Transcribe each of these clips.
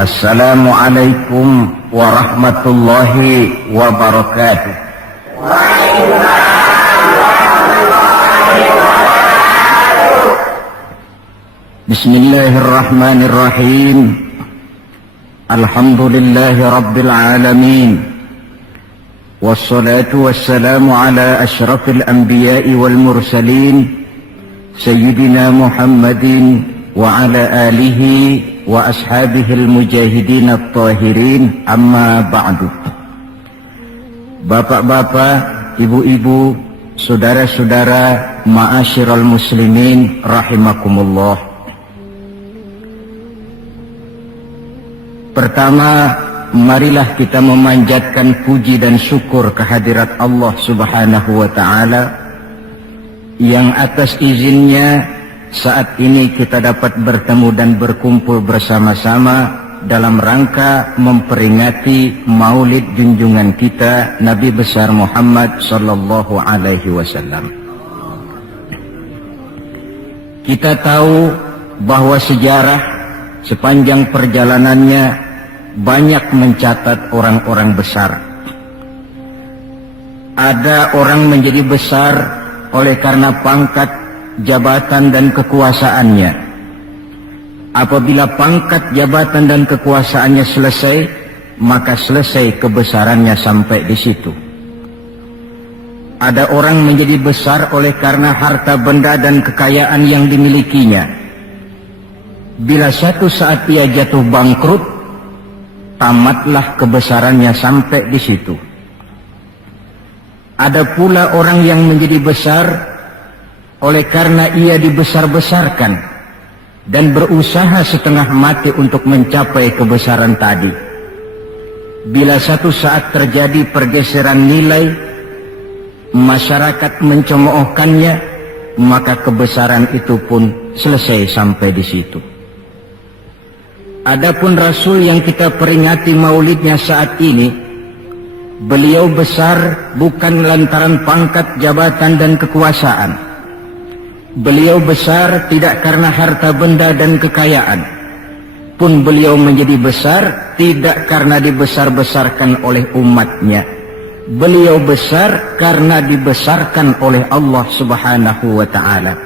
Assalamualaikum warahmatullahi wabarakatuh. Bismillahirrahmanirrahim. Alhamdulillahi rabbil alamin. Wassalatu wassalamu ala asyrafil anbiya'i wal mursalin Sayyidina Muhammadin wa ala alihi wa ashabihil mujahidin at-tahirin, amma ba'du. Bapak-bapak, ibu-ibu, saudara-saudara, ma'asyiral muslimin rahimakumullah. Pertama, marilah kita memanjatkan puji dan syukur kehadirat Allah Subhanahu wa ta'ala yang atas izinnya saat ini kita dapat bertemu dan berkumpul bersama-sama dalam rangka memperingati maulid junjungan kita Nabi besar Muhammad sallallahu alaihi wasallam. Kita tahu bahwa sejarah sepanjang perjalanannya banyak mencatat orang-orang besar. Ada orang menjadi besar oleh karena pangkat, jabatan dan kekuasaannya. Apabila pangkat, jabatan dan kekuasaannya selesai, maka selesai kebesarannya sampai di situ. Ada orang menjadi besar oleh karena harta benda dan kekayaan yang dimilikinya. Bila satu saat ia jatuh bangkrut, tamatlah kebesarannya sampai di situ. Ada pula orang yang menjadi besar oleh karena ia dibesar-besarkan dan berusaha setengah mati untuk mencapai kebesaran tadi. Bila satu saat terjadi pergeseran nilai, masyarakat mencemoohkannya, maka kebesaran itu pun selesai sampai di situ. Adapun Rasul yang kita peringati maulidnya saat ini, beliau besar bukan lantaran pangkat, jabatan dan kekuasaan. Beliau besar tidak karena harta benda dan kekayaan. Pun beliau menjadi besar tidak karena dibesar-besarkan oleh umatnya. Beliau besar karena dibesarkan oleh Allah Subhanahu wa ta'ala.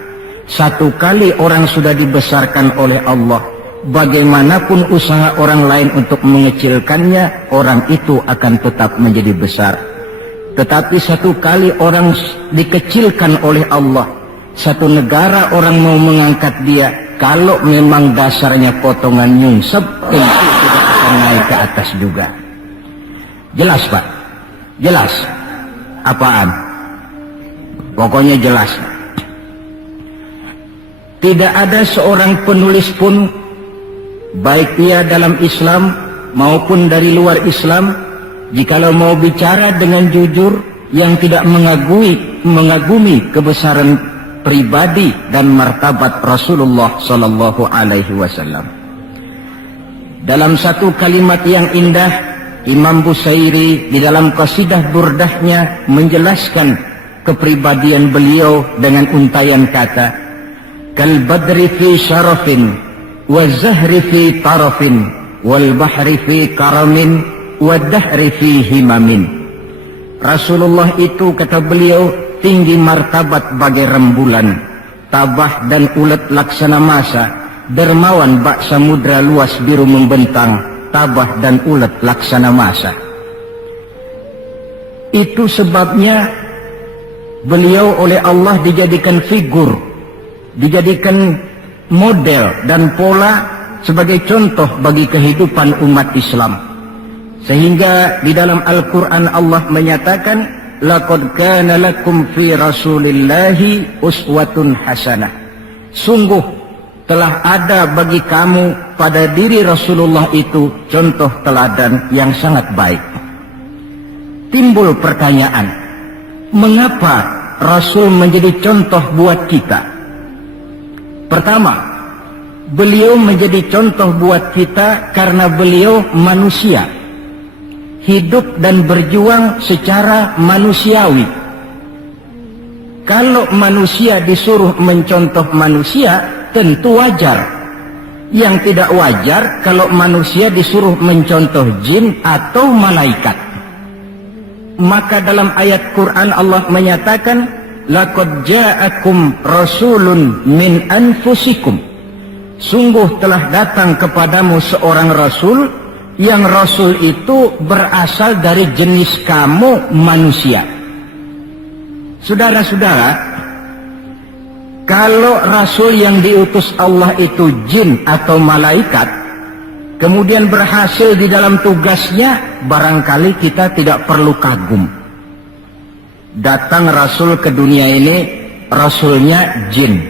Satu kali orang sudah dibesarkan oleh Allah, bagaimanapun usaha orang lain untuk mengecilkannya, orang itu akan tetap menjadi besar. Tetapi satu kali orang dikecilkan oleh Allah, satu negara orang mau mengangkat dia, kalau memang dasarnya potongan nyungsep, itu tidak akan naik ke atas juga. Jelas Pak? Jelas? Apaan? Pokoknya jelas. Tidak ada seorang penulis pun, baik dia dalam Islam maupun dari luar Islam, jikalau mau bicara dengan jujur yang tidak mengagumi kebesaran pribadi dan martabat Rasulullah sallallahu alaihi wasallam. Dalam satu kalimat yang indah, Imam Busairi di dalam qasidah burdahnya menjelaskan kepribadian beliau dengan untayan kata, kal badri fi syarafin wa zahri fi tarafin wal bahri fi karamin wa dahri fi himamin. Rasulullah itu, kata beliau, tinggi martabat bagai rembulan, tabah dan ulet laksana masa, dermawan bak samudra luas biru membentang, tabah dan ulet laksana masa. Itu sebabnya beliau oleh Allah dijadikan figur, dijadikan model dan pola sebagai contoh bagi kehidupan umat Islam. Sehingga di dalam Al-Quran Allah menyatakan, laqad kana lakum fi rasulillahi uswatun hasanah. Sungguh telah ada bagi kamu pada diri Rasulullah itu contoh teladan yang sangat baik. Timbul pertanyaan, mengapa Rasul menjadi contoh buat kita? Pertama, beliau menjadi contoh buat kita karena beliau manusia, hidup dan berjuang secara manusiawi. Kalau manusia disuruh mencontoh manusia, tentu wajar. Yang tidak wajar kalau manusia disuruh mencontoh jin atau malaikat. Maka dalam ayat Quran Allah menyatakan, laqad ja'akum rasulun min anfusikum. Sungguh telah datang kepadamu seorang rasul, yang rasul itu berasal dari jenis kamu manusia. Saudara-saudara, kalau rasul yang diutus Allah itu jin atau malaikat, kemudian berhasil di dalam tugasnya, barangkali kita tidak perlu kagum. Datang rasul ke dunia ini, rasulnya jin.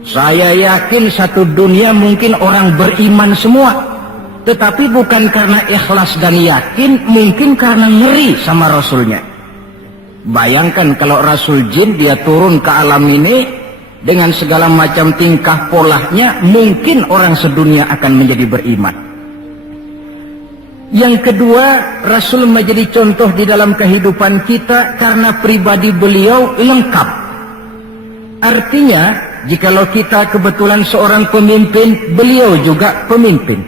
Saya yakin satu dunia mungkin orang beriman semua, tetapi bukan karena ikhlas dan yakin, mungkin karena ngeri sama rasulnya. Bayangkan kalau rasul jin dia turun ke alam ini dengan segala macam tingkah polanya, mungkin orang sedunia akan menjadi beriman. Yang kedua, rasul menjadi contoh di dalam kehidupan kita karena pribadi beliau lengkap. Artinya, jikalau kita kebetulan seorang pemimpin, beliau juga pemimpin.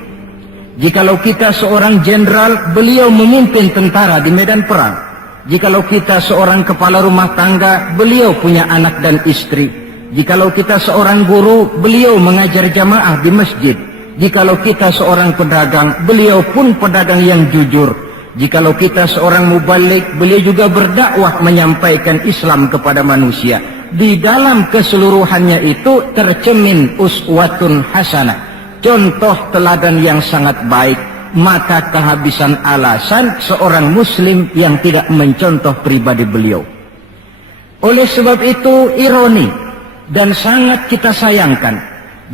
Jikalau kita seorang jenderal, beliau memimpin tentara di medan perang. Jikalau kita seorang kepala rumah tangga, beliau punya anak dan istri. Jikalau kita seorang guru, beliau mengajar jamaah di masjid. Jikalau kita seorang pedagang, beliau pun pedagang yang jujur. Jikalau kita seorang mubalik, beliau juga berdakwah menyampaikan Islam kepada manusia. Di dalam keseluruhannya itu tercemin uswatun hasanah, contoh teladan yang sangat baik. Maka kehabisan alasan seorang muslim yang tidak mencontoh pribadi beliau. Oleh sebab itu ironi dan sangat kita sayangkan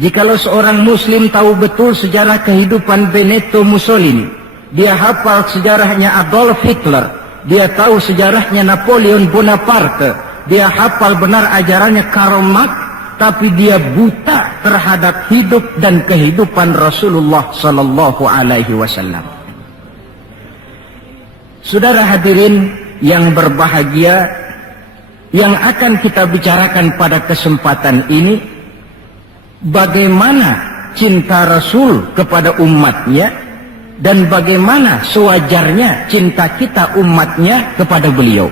jikalau seorang muslim tahu betul sejarah kehidupan Benito Mussolini, dia hafal sejarahnya Adolf Hitler, dia tahu sejarahnya Napoleon Bonaparte, dia hafal benar ajarannya Karl Marx, tapi dia buta terhadap hidup dan kehidupan Rasulullah sallallahu alaihi wasallam. Saudara hadirin yang berbahagia, yang akan kita bicarakan pada kesempatan ini, bagaimana cinta Rasul kepada umatnya dan bagaimana sewajarnya cinta kita umatnya kepada beliau.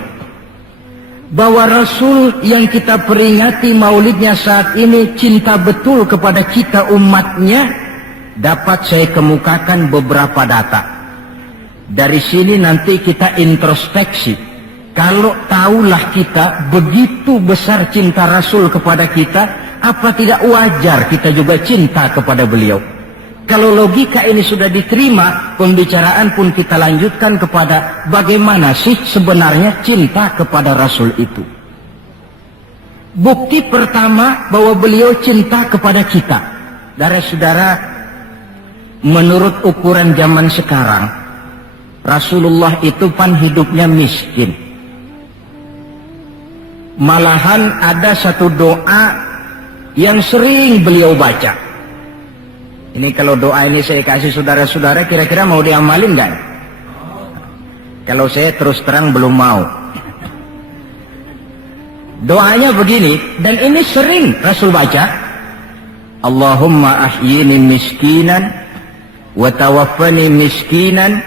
Bahwa Rasul yang kita peringati maulidnya saat ini cinta betul kepada kita umatnya, dapat saya kemukakan beberapa data. Dari sini nanti kita introspeksi. Kalau tahulah kita begitu besar cinta Rasul kepada kita, apa tidak wajar kita juga cinta kepada beliau? Kalau logika ini sudah diterima, pembicaraan pun kita lanjutkan kepada bagaimana sih sebenarnya cinta kepada Rasul itu. Bukti pertama bahwa beliau cinta kepada kita. Saudara-saudara, menurut ukuran zaman sekarang, Rasulullah itu pan hidupnya miskin. Malahan ada satu doa yang sering beliau baca. Ini kalau doa ini saya kasih saudara-saudara, kira-kira mau diamalin nggak? Kalau saya terus terang belum mau. Doanya begini, dan ini sering Rasul baca. Allahumma ahyini miskinan, wa tawaffani miskinan,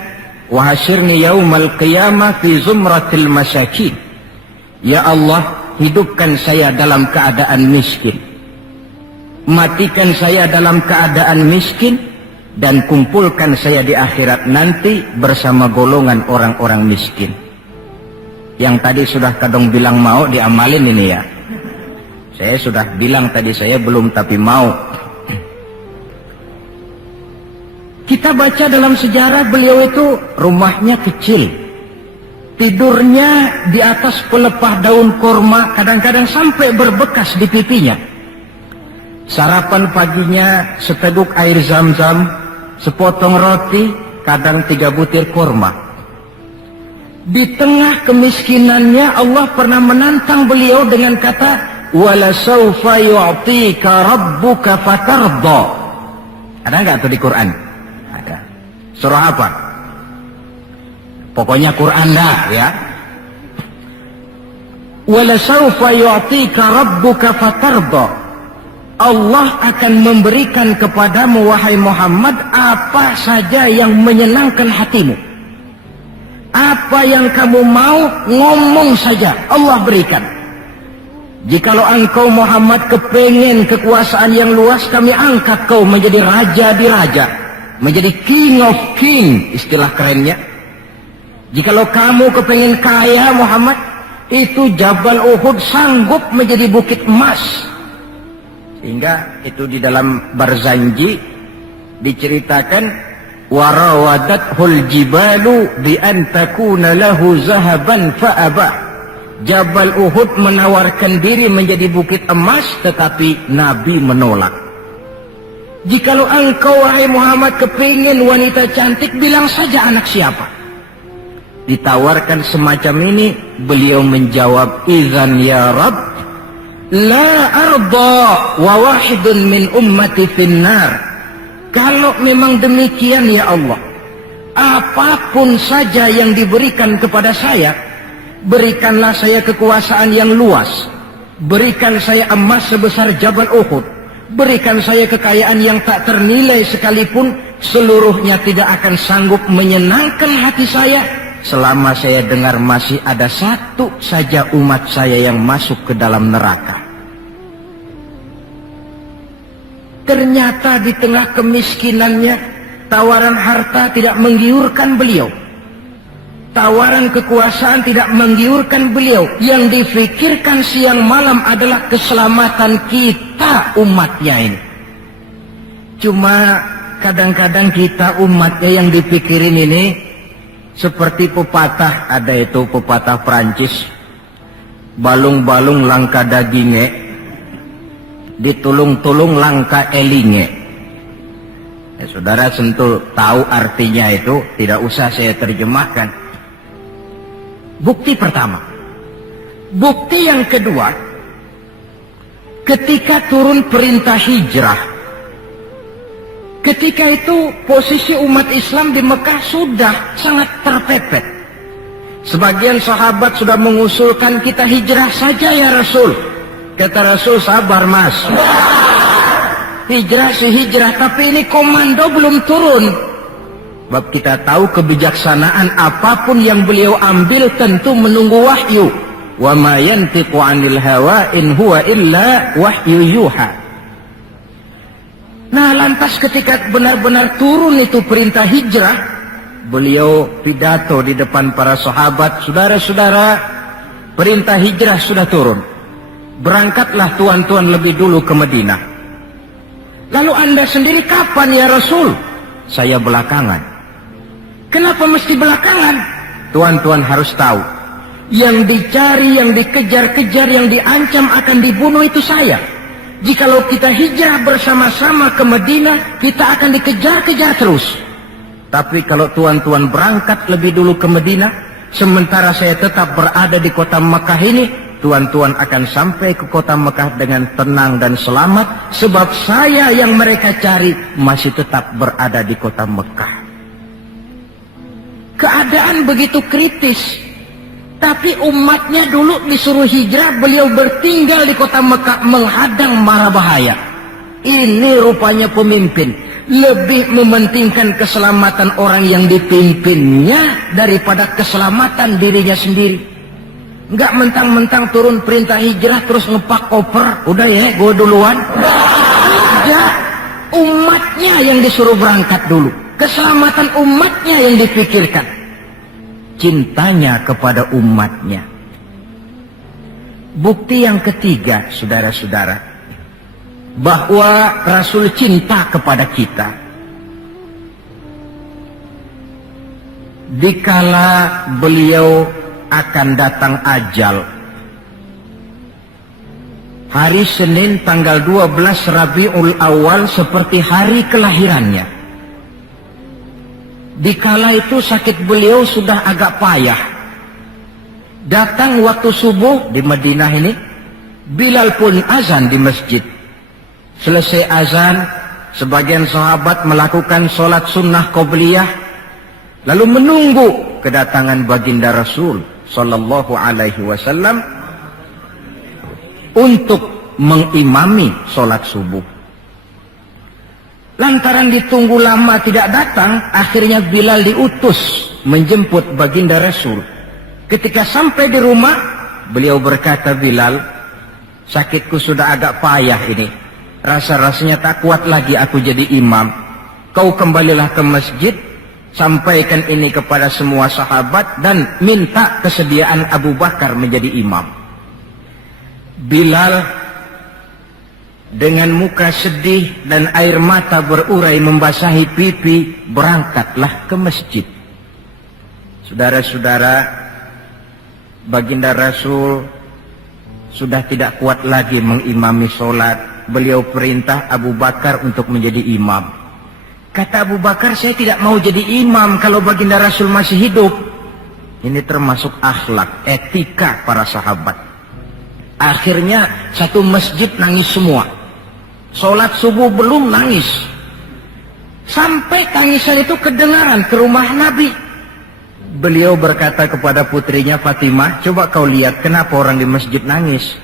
wa hasyirni yaumal qiyamah fi zumratil masakin. Ya Allah, hidupkan saya dalam keadaan miskin, matikan saya dalam keadaan miskin, dan kumpulkan saya di akhirat nanti bersama golongan orang-orang miskin. Yang tadi sudah kadang bilang mau diamalin ini ya. Saya sudah bilang tadi saya belum tapi mau. Kita baca dalam sejarah beliau itu rumahnya kecil, tidurnya di atas pelepah daun kurma, kadang-kadang sampai berbekas di pipinya. Sarapan paginya seteguk air zam-zam, sepotong roti, kadang 3 butir kurma. Di tengah kemiskinannya Allah pernah menantang beliau dengan kata, wala sawfa yu'tika rabbuka fatarda. Ada nggak tuh di Quran? Ada. Surah apa? Pokoknya Quran dah ya. Wala sawfa yu'tika rabbuka fatarda. Allah akan memberikan kepadamu wahai Muhammad apa saja yang menyenangkan hatimu. Apa yang kamu mau, ngomong saja, Allah berikan. Jikalau engkau Muhammad kepengen kekuasaan yang luas, kami angkat kau menjadi raja di raja, menjadi king of king, istilah kerennya. Jikalau kamu kepengen kaya Muhammad, itu Jabal Uhud sanggup menjadi bukit emas. Sehingga itu di dalam Barzanji diceritakan warawadathul jibalu bi an takuna lahu zahaban fa'aba. Jabal Uhud menawarkan diri menjadi bukit emas, tetapi Nabi menolak. Jikalau engkau wahai Muhammad kepingin wanita cantik, bilang saja anak siapa. Ditawarkan semacam ini, beliau menjawab, idzan ya Rabb la arda wa wahidun min ummati finnar. Kalau memang demikian ya Allah, apapun saja yang diberikan kepada saya, berikanlah saya kekuasaan yang luas, berikan saya emas sebesar Jabal Uhud, berikan saya kekayaan yang tak ternilai sekalipun, seluruhnya tidak akan sanggup menyenangkan hati saya selama saya dengar masih ada satu saja umat saya yang masuk ke dalam neraka. Ternyata di tengah kemiskinannya, tawaran harta tidak menggiurkan beliau. Tawaran kekuasaan tidak menggiurkan beliau. Yang difikirkan siang malam adalah keselamatan kita umatnya ini. Cuma kadang-kadang kita umatnya yang dipikirin ini seperti pepatah, ada itu pepatah Prancis, balung-balung langka dagingnya, ditulung-tulung langka elinge. Ya, saudara tentu tahu artinya itu, tidak usah saya terjemahkan. Bukti pertama. Bukti yang kedua, ketika turun perintah hijrah, ketika itu posisi umat Islam di Mekah sudah sangat terpepet. Sebagian sahabat sudah mengusulkan kita hijrah saja ya Rasul. Kata Rasul, sabar mas, hijrah sih hijrah, tapi ini komando belum turun. Sebab kita tahu kebijaksanaan apapun yang beliau ambil tentu menunggu wahyu. Wa ma yantiqu 'anil hawa in huwa illa wahyu yuha. Nah, lantas ketika benar-benar turun itu perintah hijrah, beliau pidato di depan para sahabat, saudara-saudara, perintah hijrah sudah turun. Berangkatlah tuan-tuan lebih dulu ke Madinah. Lalu anda sendiri kapan ya Rasul? Saya belakangan. Kenapa mesti belakangan? Tuan-tuan harus tahu, yang dicari, yang dikejar-kejar, yang diancam akan dibunuh itu saya. Jikalau kita hijrah bersama-sama ke Madinah, kita akan dikejar-kejar terus. Tapi kalau tuan-tuan berangkat lebih dulu ke Madinah, sementara saya tetap berada di kota Mekah ini, tuan-tuan akan sampai ke kota Mekah dengan tenang dan selamat, sebab saya yang mereka cari masih tetap berada di kota Mekah. Keadaan begitu kritis, tapi umatnya dulu disuruh hijrah, beliau bertinggal di kota Mekah menghadang mara bahaya. Ini rupanya pemimpin lebih mementingkan keselamatan orang yang dipimpinnya daripada keselamatan dirinya sendiri. Enggak mentang-mentang turun perintah hijrah terus ngepak koper, udah ya gue duluan. Enggak, umatnya yang disuruh berangkat dulu, keselamatan umatnya yang dipikirkan, cintanya kepada umatnya. Bukti yang ketiga, saudara-saudara, bahwa Rasul cinta kepada kita. Dikala beliau akan datang ajal, hari Senin tanggal 12 Rabiul Awal seperti hari kelahirannya. Dikala itu sakit beliau sudah agak payah. Datang waktu subuh di Madinah ini, Bilal pun azan di masjid. Selesai azan, sebagian sahabat melakukan sholat sunnah qobliyah, lalu menunggu kedatangan baginda Rasul Sallallahu Alaihi Wasallam untuk mengimami sholat subuh. Lantaran ditunggu lama tidak datang, akhirnya Bilal diutus menjemput baginda Rasul. Ketika sampai di rumah, beliau berkata, Bilal, sakitku sudah agak payah ini. Rasa-rasanya tak kuat lagi aku jadi imam. Kau kembalilah ke masjid, sampaikan ini kepada semua sahabat dan minta kesediaan Abu Bakar menjadi imam. Bilal dengan muka sedih dan air mata berurai membasahi pipi, berangkatlah ke masjid. Saudara-saudara, baginda Rasul sudah tidak kuat lagi mengimami sholat. Beliau perintah Abu Bakar untuk menjadi imam. Kata Abu Bakar, saya tidak mau jadi imam kalau baginda Rasul masih hidup. Ini termasuk akhlak, etika para sahabat. Akhirnya satu masjid nangis semua. Sholat subuh belum nangis. Sampai tangisan itu kedengaran ke rumah Nabi. Beliau berkata kepada putrinya Fatimah, coba kau lihat kenapa orang di masjid nangis.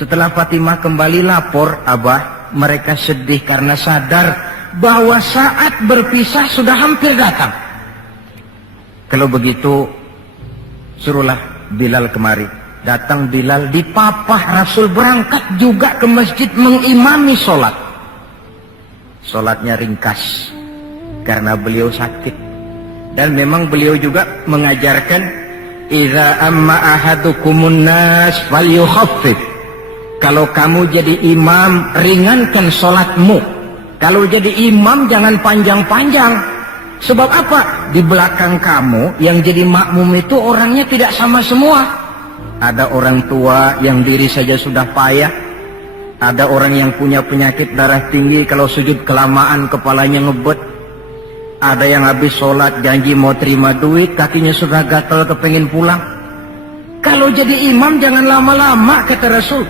Setelah Fatimah kembali lapor, Abah, mereka sedih karena sadar bahwa saat berpisah sudah hampir datang. Kalau begitu, suruhlah Bilal kemari. Datang Bilal, dipapah Rasul berangkat juga ke masjid mengimami sholat. Sholatnya ringkas karena beliau sakit. Dan memang beliau juga mengajarkan, idza amma ahadukumun nas falyukhaffif. Kalau kamu jadi imam, ringankan sholatmu. Kalau jadi imam jangan panjang-panjang. Sebab apa? Di belakang kamu yang jadi makmum itu orangnya tidak sama semua. Ada orang tua yang diri saja sudah payah. Ada orang yang punya penyakit darah tinggi, kalau sujud kelamaan kepalanya ngebet. Ada yang habis sholat janji mau terima duit, kakinya sudah gatal kepengin pulang. Kalau jadi imam jangan lama-lama, kata Rasul.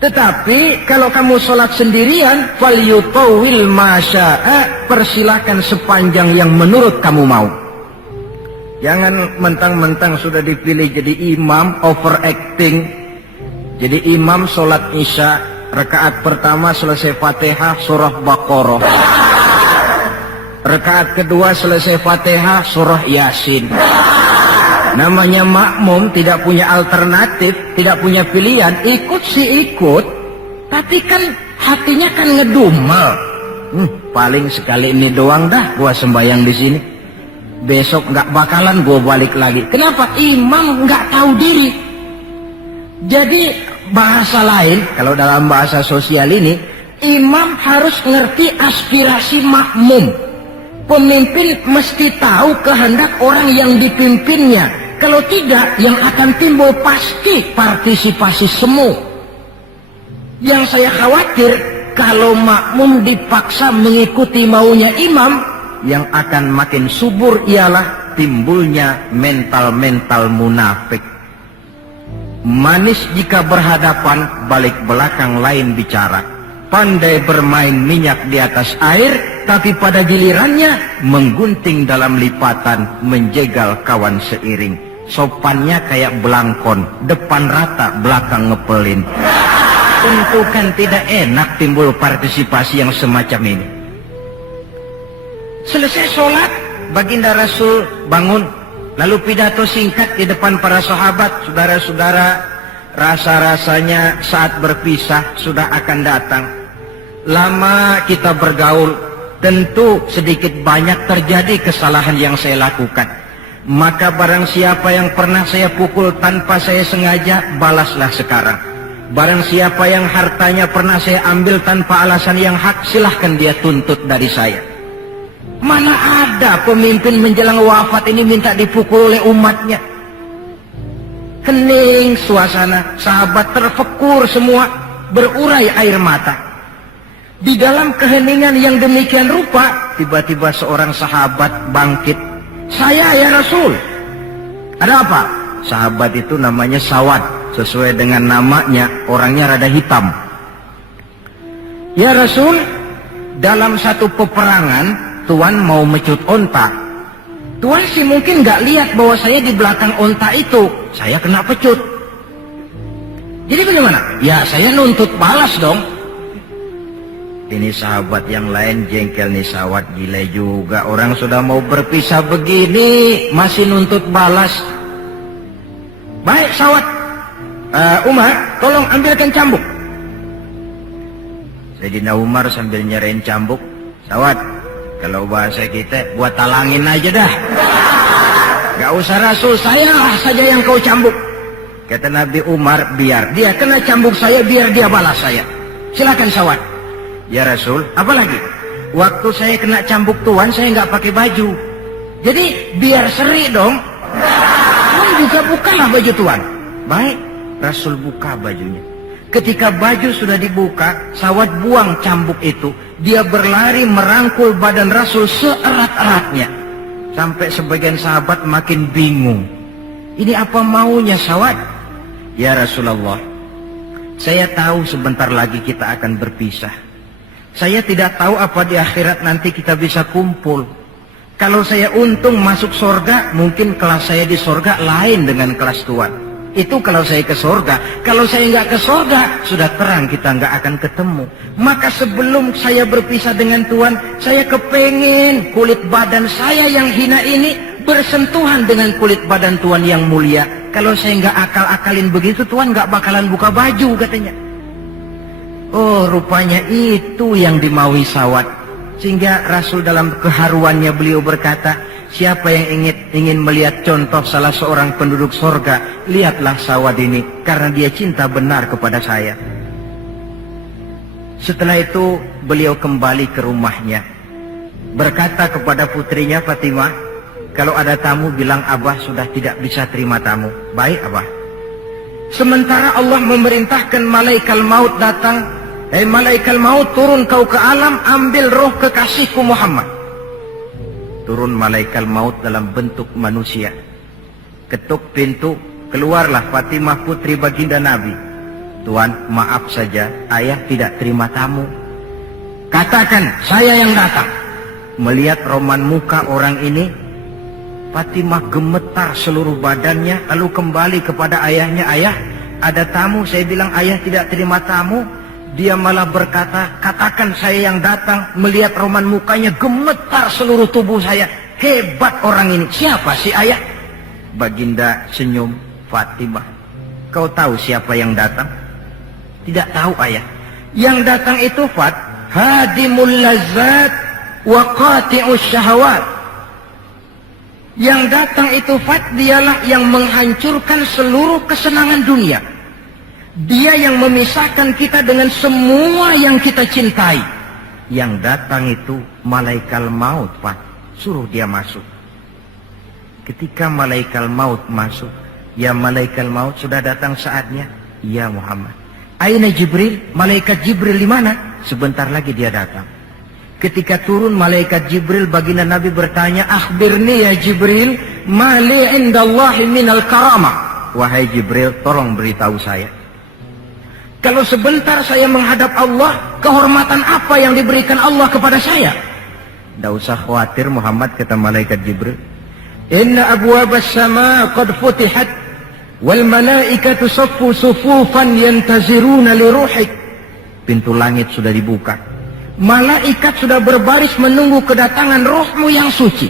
Tetapi kalau kamu sholat sendirian, falyutawil masya'a, persilahkan sepanjang yang menurut kamu mau. Jangan mentang-mentang sudah dipilih jadi imam, overacting. Jadi imam sholat isya, rakaat pertama selesai Fatihah surah Baqarah. Rakaat kedua selesai Fatihah surah Yasin. Namanya makmum, tidak punya alternatif, tidak punya pilihan. Ikut sih ikut, tapi kan hatinya kan ngedumel. Paling sekali ini doang dah gua sembahyang di sini. Besok nggak bakalan gue balik lagi. Kenapa? Imam nggak tahu diri. Jadi bahasa lain, kalau dalam bahasa sosial ini, imam harus ngerti aspirasi makmum. Pemimpin mesti tahu kehendak orang yang dipimpinnya. Kalau tidak, yang akan timbul pasti partisipasi semu. Yang saya khawatir, kalau makmum dipaksa mengikuti maunya imam, yang akan makin subur ialah timbulnya mental-mental munafik. Manis jika berhadapan, balik belakang lain bicara. Pandai bermain minyak di atas air, tapi pada gilirannya menggunting dalam lipatan, menjegal kawan seiring. Sopannya kayak belangkon, depan rata, belakang ngepelin. Tentu kan tidak enak timbul partisipasi yang semacam ini. Selesai sholat, baginda Rasul bangun, lalu pidato singkat di depan para sahabat. Saudara-saudara, rasa-rasanya saat berpisah sudah akan datang. Lama kita bergaul, tentu sedikit banyak terjadi kesalahan yang saya lakukan. Maka barang siapa yang pernah saya pukul tanpa saya sengaja, balaslah sekarang. Barang siapa yang hartanya pernah saya ambil tanpa alasan yang hak, silahkan dia tuntut dari saya. Mana ada pemimpin menjelang wafat ini minta dipukul oleh umatnya. Hening suasana, sahabat terfekur semua, berurai air mata. Di dalam keheningan yang demikian rupa, tiba-tiba seorang sahabat bangkit. Saya ya Rasul. Ada apa? Sahabat itu namanya Sawad, sesuai dengan namanya, orangnya rada hitam. Ya Rasul, dalam satu peperangan Tuan mau mecut onta. Tuan sih mungkin nggak lihat bahwa saya di belakang onta itu. Saya kena pecut. Jadi bagaimana? Ya saya nuntut balas dong. Ini sahabat yang lain jengkel nih, sawat gila juga. Orang sudah mau berpisah begini masih nuntut balas. Baik sawat, Umar tolong ambilkan cambuk. Sayyidina Umar sambil nyerahin cambuk. Sawat, kalau bahasa kita buat talangin aja dah. Gak usah Rasul, saya saja yang kau cambuk. Kata Nabi Umar, biar dia kena cambuk saya, biar dia balas saya. Silakan sawat. Ya Rasul, apalagi? Waktu saya kena cambuk tuan, saya nggak pakai baju. Jadi biar seri dong. Tuan bukalah baju tuan. Baik, Rasul buka bajunya. Ketika baju sudah dibuka, sawat buang cambuk itu. Dia berlari merangkul badan Rasul seerat-eratnya. Sampai sebagian sahabat makin bingung. Ini apa maunya sawat? Ya Rasulullah, saya tahu sebentar lagi kita akan berpisah. Saya tidak tahu apa di akhirat nanti kita bisa kumpul. Kalau saya untung masuk surga, mungkin kelas saya di surga lain dengan kelas tuan. Itu kalau saya ke surga. Kalau saya nggak ke surga, sudah terang kita nggak akan ketemu. Maka sebelum saya berpisah dengan tuan, saya kepengen kulit badan saya yang hina ini bersentuhan dengan kulit badan tuan yang mulia. Kalau saya nggak akal-akalin begitu, tuan nggak bakalan buka baju katanya. Oh, rupanya itu yang dimaui sawat. Sehingga Rasul dalam keharuannya beliau berkata, siapa yang ingin melihat contoh salah seorang penduduk sorga, lihatlah sawat ini, karena dia cinta benar kepada saya. Setelah itu beliau kembali ke rumahnya, berkata kepada putrinya Fatimah, kalau ada tamu bilang Abah sudah tidak bisa terima tamu. Baik Abah. Sementara Allah memerintahkan malaikat maut datang. Malaikat maut, turun kau ke alam, ambil roh kekasihku Muhammad. Turun malaikat maut dalam bentuk manusia. Ketuk pintu, keluarlah Fatimah putri baginda Nabi. Tuan, maaf saja, ayah tidak terima tamu. Katakan, saya yang datang. Melihat roman muka orang ini, Fatimah gemetar seluruh badannya, lalu kembali kepada ayahnya. Ayah, ada tamu. Saya bilang ayah tidak terima tamu. Dia malah berkata, katakan saya yang datang. Melihat roman mukanya, gemetar seluruh tubuh saya. Hebat orang ini. Siapa sih ayah? Baginda senyum. Fatimah, kau tahu siapa yang datang? Tidak tahu ayah. Yang datang itu Fat, hadimul lazat wa qati'us syahawat. Yang datang itu Fat, dialah yang menghancurkan seluruh kesenangan dunia. Dia yang memisahkan kita dengan semua yang kita cintai. Yang datang itu malaikat maut, Pak. Suruh dia masuk. Ketika malaikat maut masuk, ya malaikat maut sudah datang saatnya. Ya Muhammad. Aina Jibril? Malaikat Jibril di mana? Sebentar lagi dia datang. Ketika turun malaikat Jibril, baginda Nabi bertanya, akhbirni ya Jibril, mali indallahi minal karamah. Wahai Jibril, tolong beritahu saya. Kalau sebentar saya menghadap Allah, kehormatan apa yang diberikan Allah kepada saya? Tidak usah khawatir Muhammad, kata malaikat Jibril. Inna abwabas sama qad futihat, wal malaikatu saffu sufufan yantaziruna li ruhik. Pintu langit sudah dibuka. Malaikat sudah berbaris menunggu kedatangan rohmu yang suci.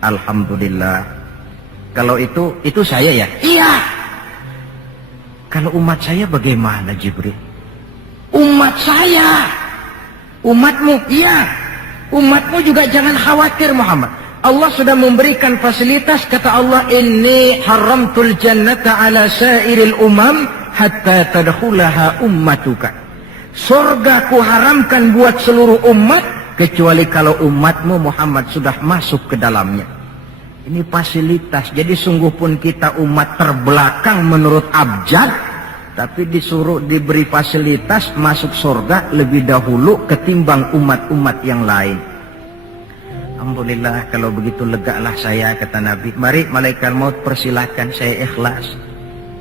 Alhamdulillah. Kalau itu saya ya? Iya. Kalau umat saya bagaimana Jibril? Umat saya. Umatmu? Iya. Umatmu juga jangan khawatir Muhammad. Allah sudah memberikan fasilitas. Kata Allah, inni haramtul jannata ala sairil umam hatta tadkhulaha ummatuka. Surga ku haramkan buat seluruh umat, kecuali kalau umatmu Muhammad sudah masuk ke dalamnya. Ini fasilitas. Jadi sungguh pun kita umat terbelakang menurut abjad, tapi disuruh diberi fasilitas masuk surga lebih dahulu ketimbang umat-umat yang lain. Alhamdulillah, kalau begitu legalah saya, kata Nabi. Mari malaikat maut persilahkan, saya ikhlas.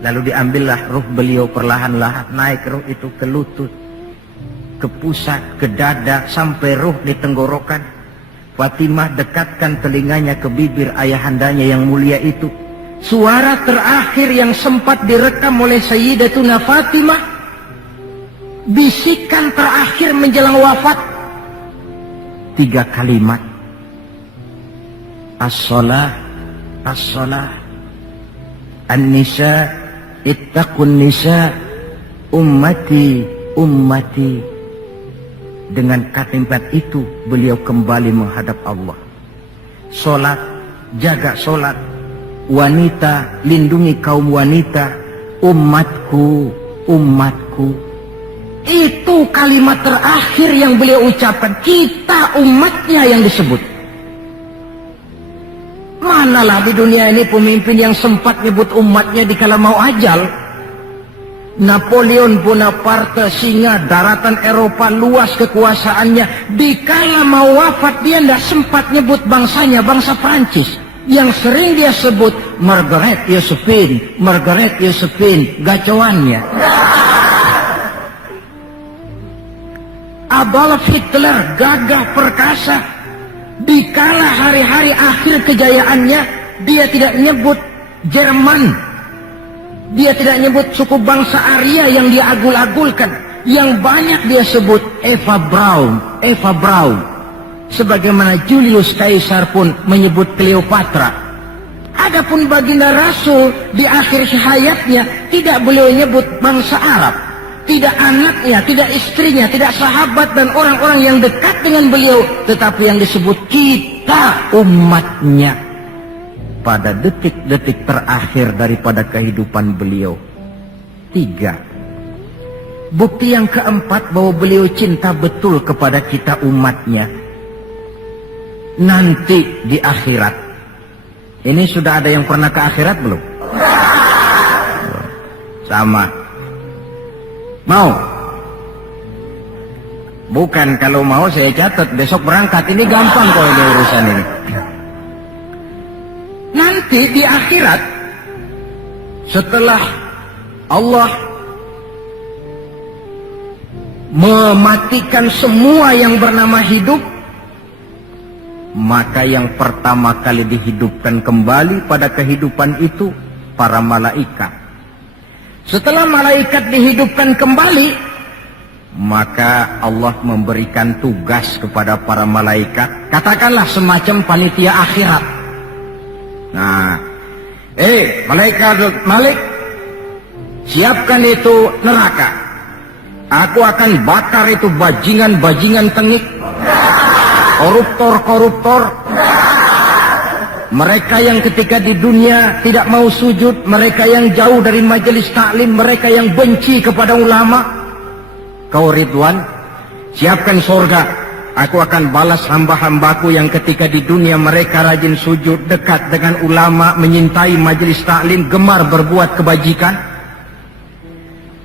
Lalu diambillah ruh beliau perlahan-lahan, naik ruh itu ke lutut, ke pusat, ke dada, sampai ruh di tenggorokan. Fatimah dekatkan telinganya ke bibir ayahandanya yang mulia itu. Suara terakhir yang sempat direkam oleh Sayyidatuna Fatimah, bisikan terakhir menjelang wafat, 3 kalimat. As-salah, as-salah, an-nisa, ittaqun nisa, ummati, ummati. Dengan kalimat itu beliau kembali menghadap Allah. Solat, jaga solat. Wanita, lindungi kaum wanita. Umatku, umatku. Itu kalimat terakhir yang beliau ucapkan. Kita umatnya yang disebut. Manalah di dunia ini pemimpin yang sempat nyebut umatnya dikala mau ajal. Napoleon Bonaparte, singa daratan Eropa, luas kekuasaannya. Dikala mau wafat dia tidak sempat nyebut bangsanya, bangsa Prancis. Yang sering dia sebut Margaret Josephine, Margaret Josephine, gacoannya. Adolf Hitler, gagah perkasa. Dikala hari-hari akhir kejayaannya, dia tidak nyebut Jerman. Dia tidak nyebut suku bangsa Arya yang dia agul-agulkan. Yang banyak dia sebut Eva Braun, Eva Braun. Sebagaimana Julius Caesar pun menyebut Cleopatra. Adapun baginda Rasul di akhir hayatnya tidak beliau nyebut bangsa Arab. Tidak anaknya, tidak istrinya, tidak sahabat dan orang-orang yang dekat dengan beliau. Tetapi yang disebut kita umatnya. Pada detik-detik terakhir daripada kehidupan beliau. 3. Bukti yang keempat bahwa beliau cinta betul kepada kita umatnya. Nanti di akhirat. Ini sudah ada yang pernah ke akhirat belum? Sama. Mau? Bukan, kalau mau saya catat besok berangkat. Ini gampang kalau ada urusan ini. Nanti di akhirat, setelah Allah mematikan semua yang bernama hidup, maka yang pertama kali dihidupkan kembali pada kehidupan itu para malaikat. Setelah malaikat dihidupkan kembali, maka Allah memberikan tugas kepada para malaikat, katakanlah semacam panitia akhirat. Nah, malaikat Malik, siapkan itu neraka. Aku akan bakar itu bajingan-bajingan tengik, koruptor-koruptor, mereka yang ketika di dunia tidak mau sujud, mereka yang jauh dari majelis taklim, mereka yang benci kepada ulama. Kau Ridwan, siapkan surga. Aku akan balas hamba-hambaku yang ketika di dunia mereka rajin sujud, dekat dengan ulama, menyintai majelis taklim, gemar berbuat kebajikan.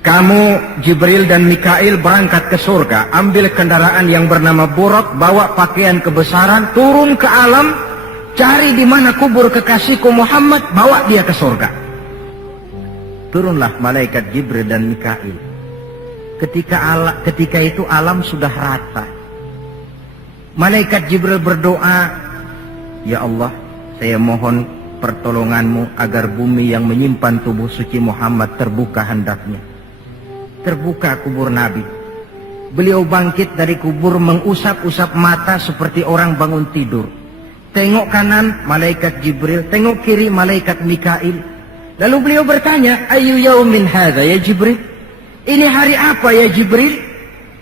Kamu Jibril dan Mikail berangkat ke surga, ambil kendaraan yang bernama Buraq, bawa pakaian kebesaran, turun ke alam, cari di mana kubur kekasihku Muhammad, bawa dia ke surga. Turunlah malaikat Jibril dan Mikail. Ketika itu alam sudah rata. Malaikat Jibril berdoa, ya Allah, saya mohon pertolonganmu agar bumi yang menyimpan tubuh suci Muhammad terbuka hendaknya. Terbuka kubur Nabi. Beliau bangkit dari kubur mengusap-usap mata seperti orang bangun tidur. Tengok kanan malaikat Jibril, tengok kiri malaikat Mikail. Lalu beliau bertanya, ayu yaumin hadza ya Jibril? Ini hari apa ya Jibril?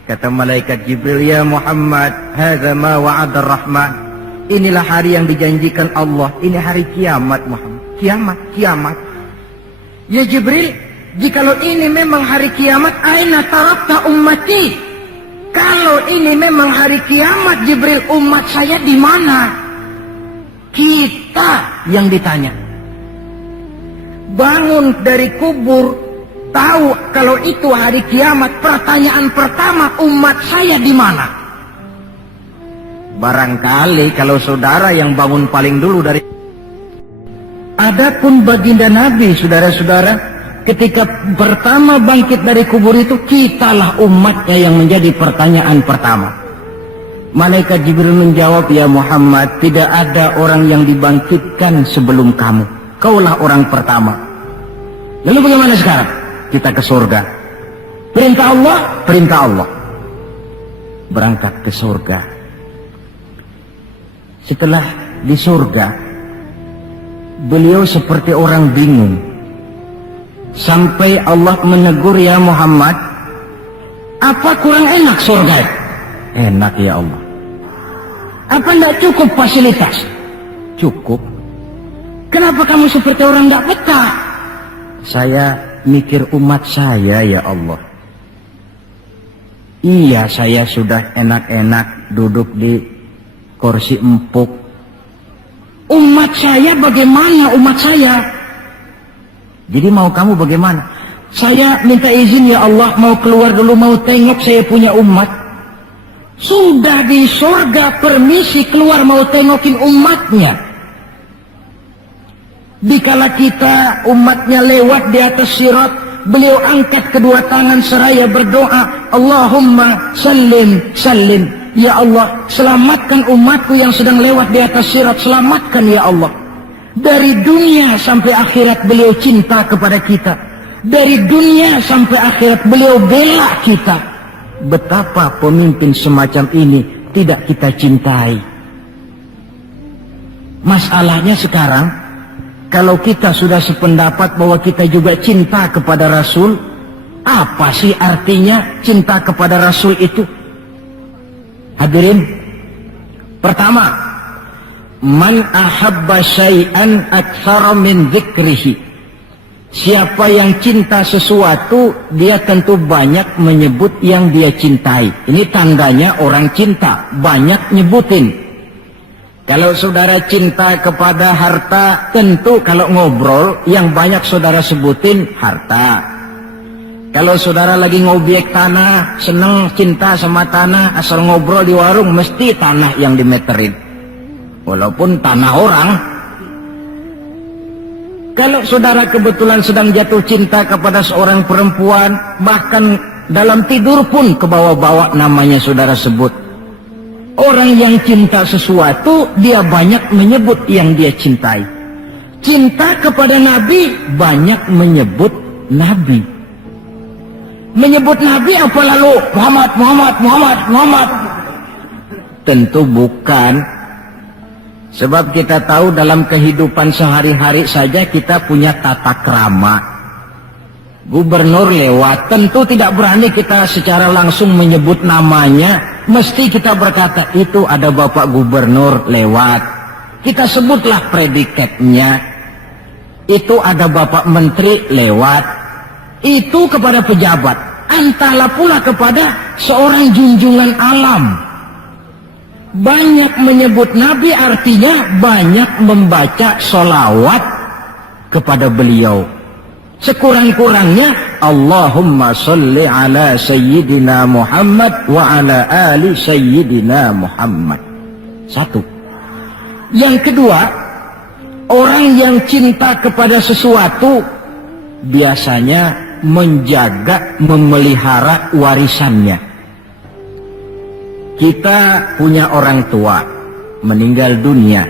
Kata malaikat Jibril, ya Muhammad, hadza ma wa'ada ar-Rahman. Inilah hari yang dijanjikan Allah. Ini hari kiamat Muhammad. Kiamat, kiamat. Ya Jibril, jikalau ini memang hari kiamat, aina tarakta ummati? Kalau ini memang hari kiamat Jibril, umat saya di mana? Kita yang ditanya. Bangun dari kubur, tahu kalau itu hari kiamat, pertanyaan pertama, umat saya di mana? Barangkali kalau saudara yang bangun paling dulu dari... Adapun baginda Nabi, saudara-saudara, ketika pertama bangkit dari kubur itu, kitalah umatnya yang menjadi pertanyaan pertama. Malaikat Jibril menjawab, ya Muhammad, tidak ada orang yang dibangkitkan sebelum kamu. Kaulah orang pertama. Lalu bagaimana sekarang? Kita ke surga. Perintah Allah, perintah Allah. Berangkat ke surga. Setelah di surga, beliau seperti orang bingung. Sampai Allah menegur, ya Muhammad, apa kurang enak surga? Enak ya Allah. Apa tidak cukup fasilitas? Cukup. Kenapa kamu seperti orang tidak betah? Saya mikir umat saya ya Allah. Iya, saya sudah enak-enak duduk di kursi empuk. Umat saya bagaimana umat saya? Jadi mau kamu bagaimana? Saya minta izin ya Allah, mau keluar dulu, mau tengok saya punya umat. Sudah di surga permisi keluar mau tengokin umatnya. Dikala kita umatnya lewat di atas sirat, beliau angkat kedua tangan seraya berdoa, Allahumma sallim sallim. Ya Allah, selamatkan umatku yang sedang lewat di atas sirat, selamatkan ya Allah. Dari dunia sampai akhirat beliau cinta kepada kita. Dari dunia sampai akhirat beliau bela kita. Betapa pemimpin semacam ini tidak kita cintai. Masalahnya sekarang, kalau kita sudah sependapat bahwa kita juga cinta kepada Rasul, apa sih artinya cinta kepada Rasul itu? Hadirin, pertama, man ahabba syai'an aktsara min dzikrihi. Siapa yang cinta sesuatu, dia tentu banyak menyebut yang dia cintai. Ini tandanya orang cinta, banyak nyebutin. Kalau saudara cinta kepada harta, tentu kalau ngobrol yang banyak saudara sebutin harta. Kalau saudara lagi ngobyek tanah, seneng cinta sama tanah, asal ngobrol di warung mesti tanah yang dimeterin. Walaupun tanah orang. Kalau saudara kebetulan sedang jatuh cinta kepada seorang perempuan, bahkan dalam tidur pun kebawa-bawa namanya saudara sebut. Orang yang cinta sesuatu, dia banyak menyebut yang dia cintai. Cinta kepada Nabi, banyak menyebut Nabi. Menyebut Nabi apa lalu? Muhammad, Muhammad, Muhammad, Muhammad. Tentu bukan. Sebab kita tahu dalam kehidupan sehari-hari saja kita punya tata krama. Gubernur lewat, tentu tidak berani kita secara langsung menyebut namanya. Mesti kita berkata, itu ada Bapak Gubernur lewat. Kita sebutlah predikatnya. Itu ada Bapak Menteri lewat. Itu kepada pejabat. Entahlah pula kepada seorang junjungan alam. Banyak menyebut Nabi artinya banyak membaca sholawat kepada beliau. Sekurang-kurangnya Allahumma sholli ala Sayyidina Muhammad wa ala ali Sayyidina Muhammad. Satu. Yang kedua, orang yang cinta kepada sesuatu biasanya menjaga, memelihara warisannya. Kita punya orang tua meninggal dunia,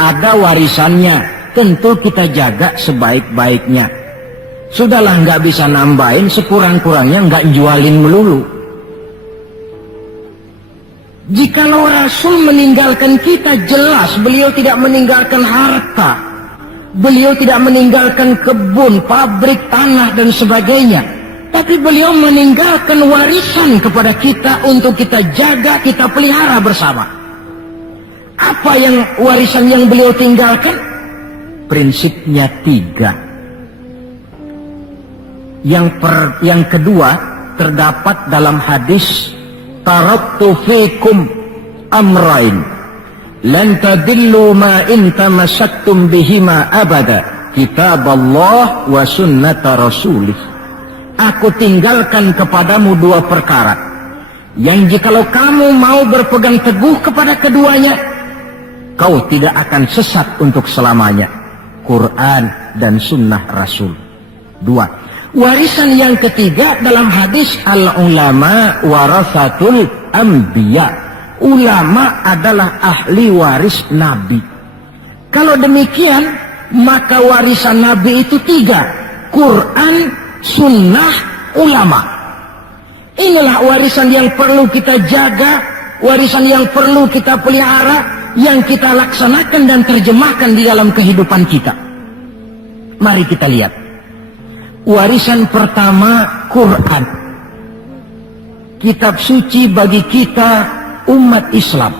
ada warisannya, tentu kita jaga sebaik-baiknya. Sudahlah, nggak bisa nambahin, sekurang-kurangnya nggak jualin melulu. Jikalau Rasul meninggalkan kita, jelas beliau tidak meninggalkan harta, beliau tidak meninggalkan kebun, pabrik, tanah dan sebagainya. Tapi beliau meninggalkan warisan kepada kita untuk kita jaga, kita pelihara bersama. Apa yang warisan yang beliau tinggalkan? Prinsipnya 3. Yang kedua terdapat dalam hadis, taraktu fikum amrain lan tadillu ma in tamassaktum bihima abada, kitab Allah wa sunnata rasulih. Aku tinggalkan kepadamu 2 perkara yang jikalau kamu mau berpegang teguh kepada keduanya, kau tidak akan sesat untuk selamanya. Quran dan sunnah Rasul. 2. Warisan yang ketiga dalam hadis, al-ulama warasatul anbiya. Ulama adalah ahli waris Nabi. Kalau demikian, maka warisan Nabi itu 3: Quran, sunnah, ulama. Inilah warisan yang perlu kita jaga, warisan yang perlu kita pelihara, yang kita laksanakan dan terjemahkan di dalam kehidupan kita. Mari kita lihat. Warisan pertama, Quran. Kitab suci bagi kita umat Islam.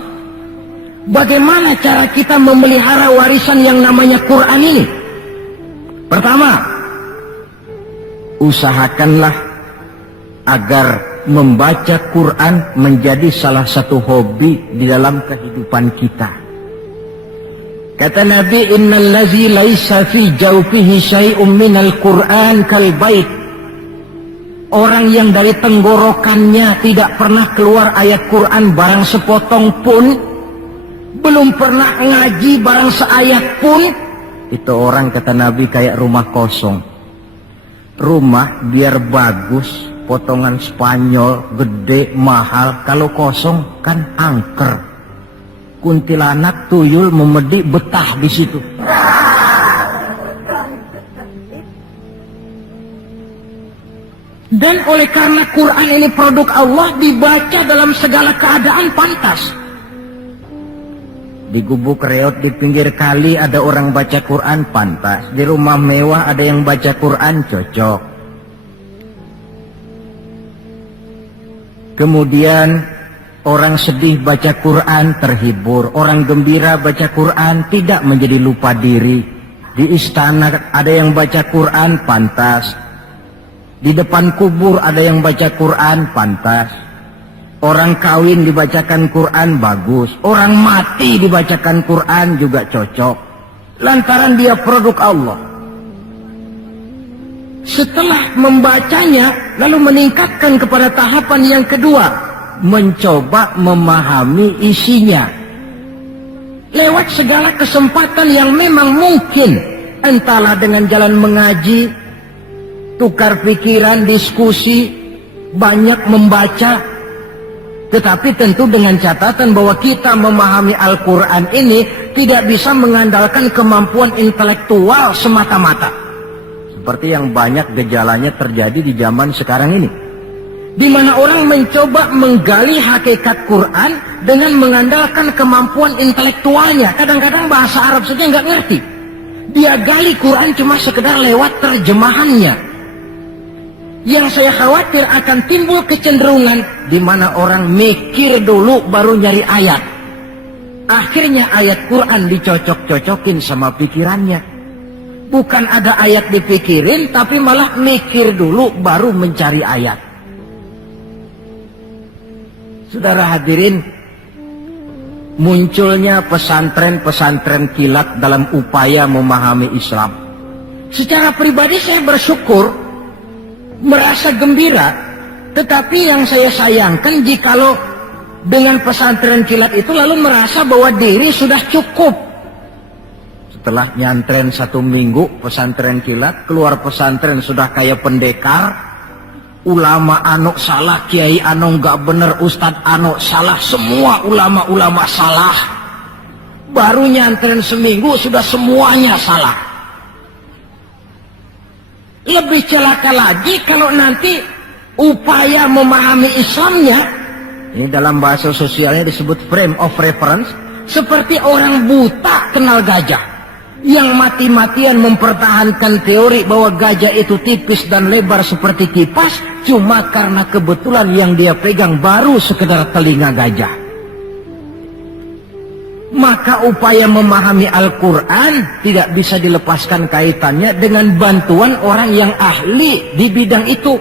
Bagaimana cara kita memelihara warisan yang namanya Quran ini? Pertama, usahakanlah agar membaca Quran menjadi salah satu hobi di dalam kehidupan kita. Kata Nabi, innal ladzi laisa fi jawfihi syai'un minal Qur'an kal bait. Orang yang dari tenggorokannya tidak pernah keluar ayat Quran barang sepotong pun, belum pernah ngaji barang seayat pun, itu orang, kata Nabi, kayak rumah kosong. Rumah biar bagus, potongan Spanyol, gede, mahal, kalau kosong kan angker. Kuntilanak, tuyul, memedi, betah di situ. Dan oleh karena Quran ini produk Allah, dibaca dalam segala keadaan pantas. Di gubuk reot di pinggir kali ada orang baca Quran, pantas. Di rumah mewah ada yang baca Quran, cocok. Kemudian orang sedih baca Quran, terhibur. Orang gembira baca Quran, tidak menjadi lupa diri. Di istana ada yang baca Quran, pantas. Di depan kubur ada yang baca Quran, pantas. Orang kawin dibacakan Quran, bagus. Orang mati dibacakan Quran juga cocok. Lantaran dia produk Allah. Setelah membacanya, lalu meningkatkan kepada tahapan yang kedua, mencoba memahami isinya lewat segala kesempatan yang memang mungkin, entahlah dengan jalan mengaji, tukar pikiran, diskusi, banyak membaca, tetapi tentu dengan catatan bahwa kita memahami Al-Quran ini tidak bisa mengandalkan kemampuan intelektual semata-mata, seperti yang banyak gejalanya terjadi di zaman sekarang ini, di mana orang mencoba menggali hakikat Quran dengan mengandalkan kemampuan intelektualnya. Kadang-kadang bahasa Arab saja nggak ngerti, dia gali Quran cuma sekedar lewat terjemahannya. Yang saya khawatir akan timbul kecenderungan di mana orang mikir dulu baru nyari ayat. Akhirnya ayat Quran dicocok-cocokin sama pikirannya. Bukan ada ayat dipikirin, tapi malah mikir dulu baru mencari ayat. Saudara hadirin, munculnya pesantren-pesantren kilat dalam upaya memahami Islam. Secara pribadi saya bersyukur, merasa gembira, tetapi yang saya sayangkan jikalau dengan pesantren kilat itu lalu merasa bahwa diri sudah cukup. Setelah nyantren 1 minggu pesantren kilat, keluar pesantren sudah kayak pendekar, ulama anu salah, kiai anu nggak bener, ustadz anu salah, semua ulama-ulama salah. Baru nyantren seminggu sudah semuanya salah. Lebih celaka lagi kalau nanti upaya memahami Islamnya, ini dalam bahasa sosialnya disebut frame of reference, seperti orang buta kenal gajah, yang mati-matian mempertahankan teori bahwa gajah itu tipis dan lebar seperti kipas, cuma karena kebetulan yang dia pegang baru sekedar telinga gajah. Maka upaya memahami Al-Quran tidak bisa dilepaskan kaitannya dengan bantuan orang yang ahli di bidang itu.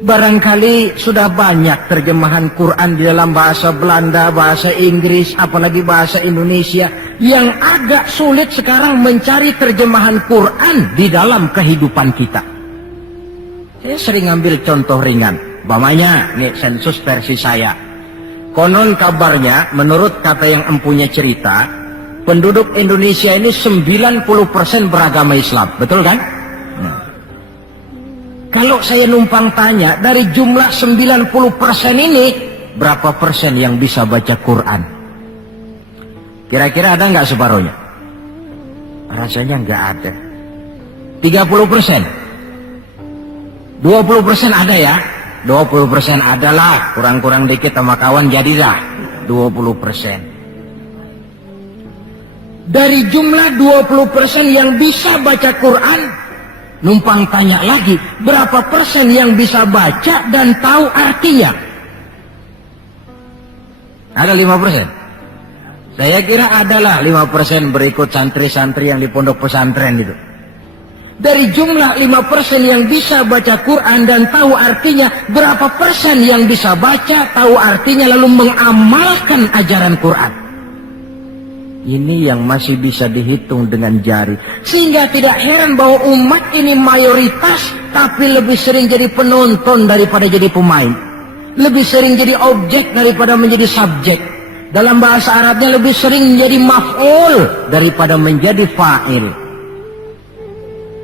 Barangkali sudah banyak terjemahan Quran di dalam bahasa Belanda, bahasa Inggris, apalagi bahasa Indonesia, yang agak sulit sekarang mencari terjemahan Quran di dalam kehidupan kita. Saya sering ambil contoh ringan, umpamanya nih sensus versi saya. Konon kabarnya, menurut kata yang empunya cerita, penduduk Indonesia ini 90% beragama Islam, betul kan? Kalau saya numpang tanya, dari jumlah 90% ini, berapa persen yang bisa baca Quran? Kira-kira ada nggak separuhnya? Rasanya nggak ada. 30%. 20% ada ya? 20% adalah, kurang-kurang dikit sama kawan jadi dah 20%. Dari jumlah 20% yang bisa baca Quran, numpang tanya lagi, berapa persen yang bisa baca dan tahu artinya? Ada 5%? Saya kira adalah 5% berikut santri-santri yang di pondok pesantren itu. Dari jumlah 5% yang bisa baca Quran dan tahu artinya, berapa persen yang bisa baca, tahu artinya, lalu mengamalkan ajaran Quran? Ini yang masih bisa dihitung dengan jari. Sehingga tidak heran bahwa umat ini mayoritas, tapi lebih sering jadi penonton daripada jadi pemain. Lebih sering jadi objek daripada menjadi subjek. Dalam bahasa Arabnya lebih sering menjadi maf'ul daripada menjadi fa'il.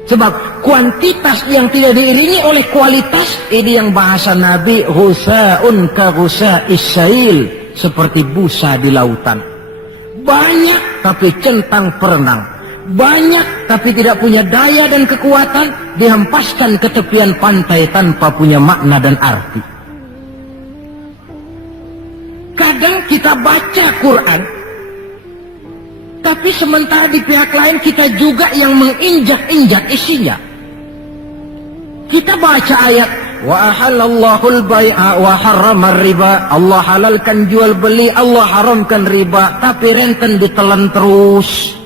Sebab kuantitas yang tidak diiringi oleh kualitas, ini yang bahasa Nabi, husa'un ka husa'is sail, seperti busa di lautan. Banyak tapi centang perenang, banyak tapi tidak punya daya dan kekuatan, dihempaskan ke tepian pantai tanpa punya makna dan arti. Kadang kita baca Quran, tapi sementara di pihak lain kita juga yang menginjak-injak isinya. Kita baca ayat wa ahallallahu al-bai'a wa harrama riba, Allah halalkan jual beli, Allah haramkan riba, tapi renten ditelan terus.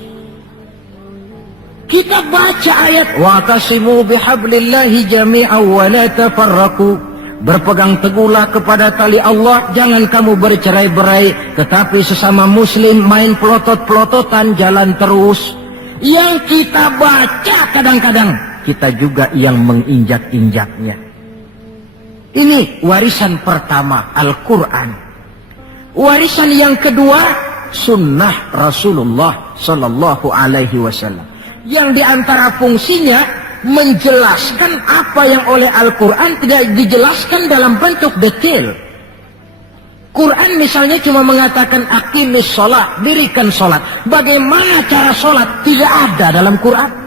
Kita baca ayat wa tasimu bihablillahi jami'an wa la tafarraqu, berpegang teguhlah kepada tali Allah, jangan kamu bercerai-berai, tetapi sesama muslim main pelotot-pelototan jalan terus. Yang kita baca kadang-kadang kita juga yang menginjak-injaknya. Ini warisan pertama, Al-Quran. Warisan yang kedua, sunnah Rasulullah Sallallahu Alaihi Wasallam, yang diantara fungsinya menjelaskan apa yang oleh Al-Quran tidak dijelaskan dalam bentuk detail. Quran misalnya cuma mengatakan aqimis sholat, dirikan sholat. Bagaimana cara sholat? Tidak ada dalam Quran.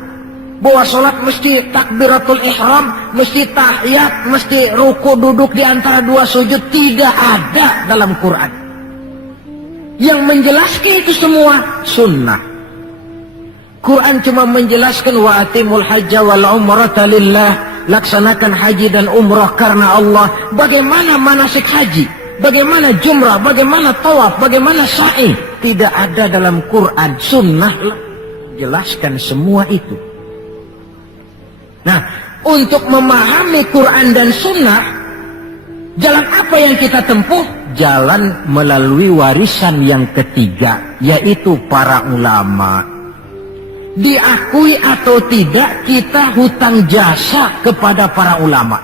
Bahwa sholat mesti takbiratul ihram, mesti tahiyat, mesti ruku duduk di antara dua sujud, tidak ada dalam Quran. Yang menjelaskan itu semua sunnah. Quran cuma menjelaskan wa atimul hajja wal umrata lillah, laksanakan haji dan umrah karena Allah. Bagaimana manasik haji, bagaimana jumrah, bagaimana tawaf, bagaimana sa'i, tidak ada dalam Quran. Sunnah jelaskan semua itu. Nah, untuk memahami Quran dan sunnah, jalan apa yang kita tempuh? Jalan melalui warisan yang ketiga, yaitu para ulama. Diakui atau tidak, kita hutang jasa kepada para ulama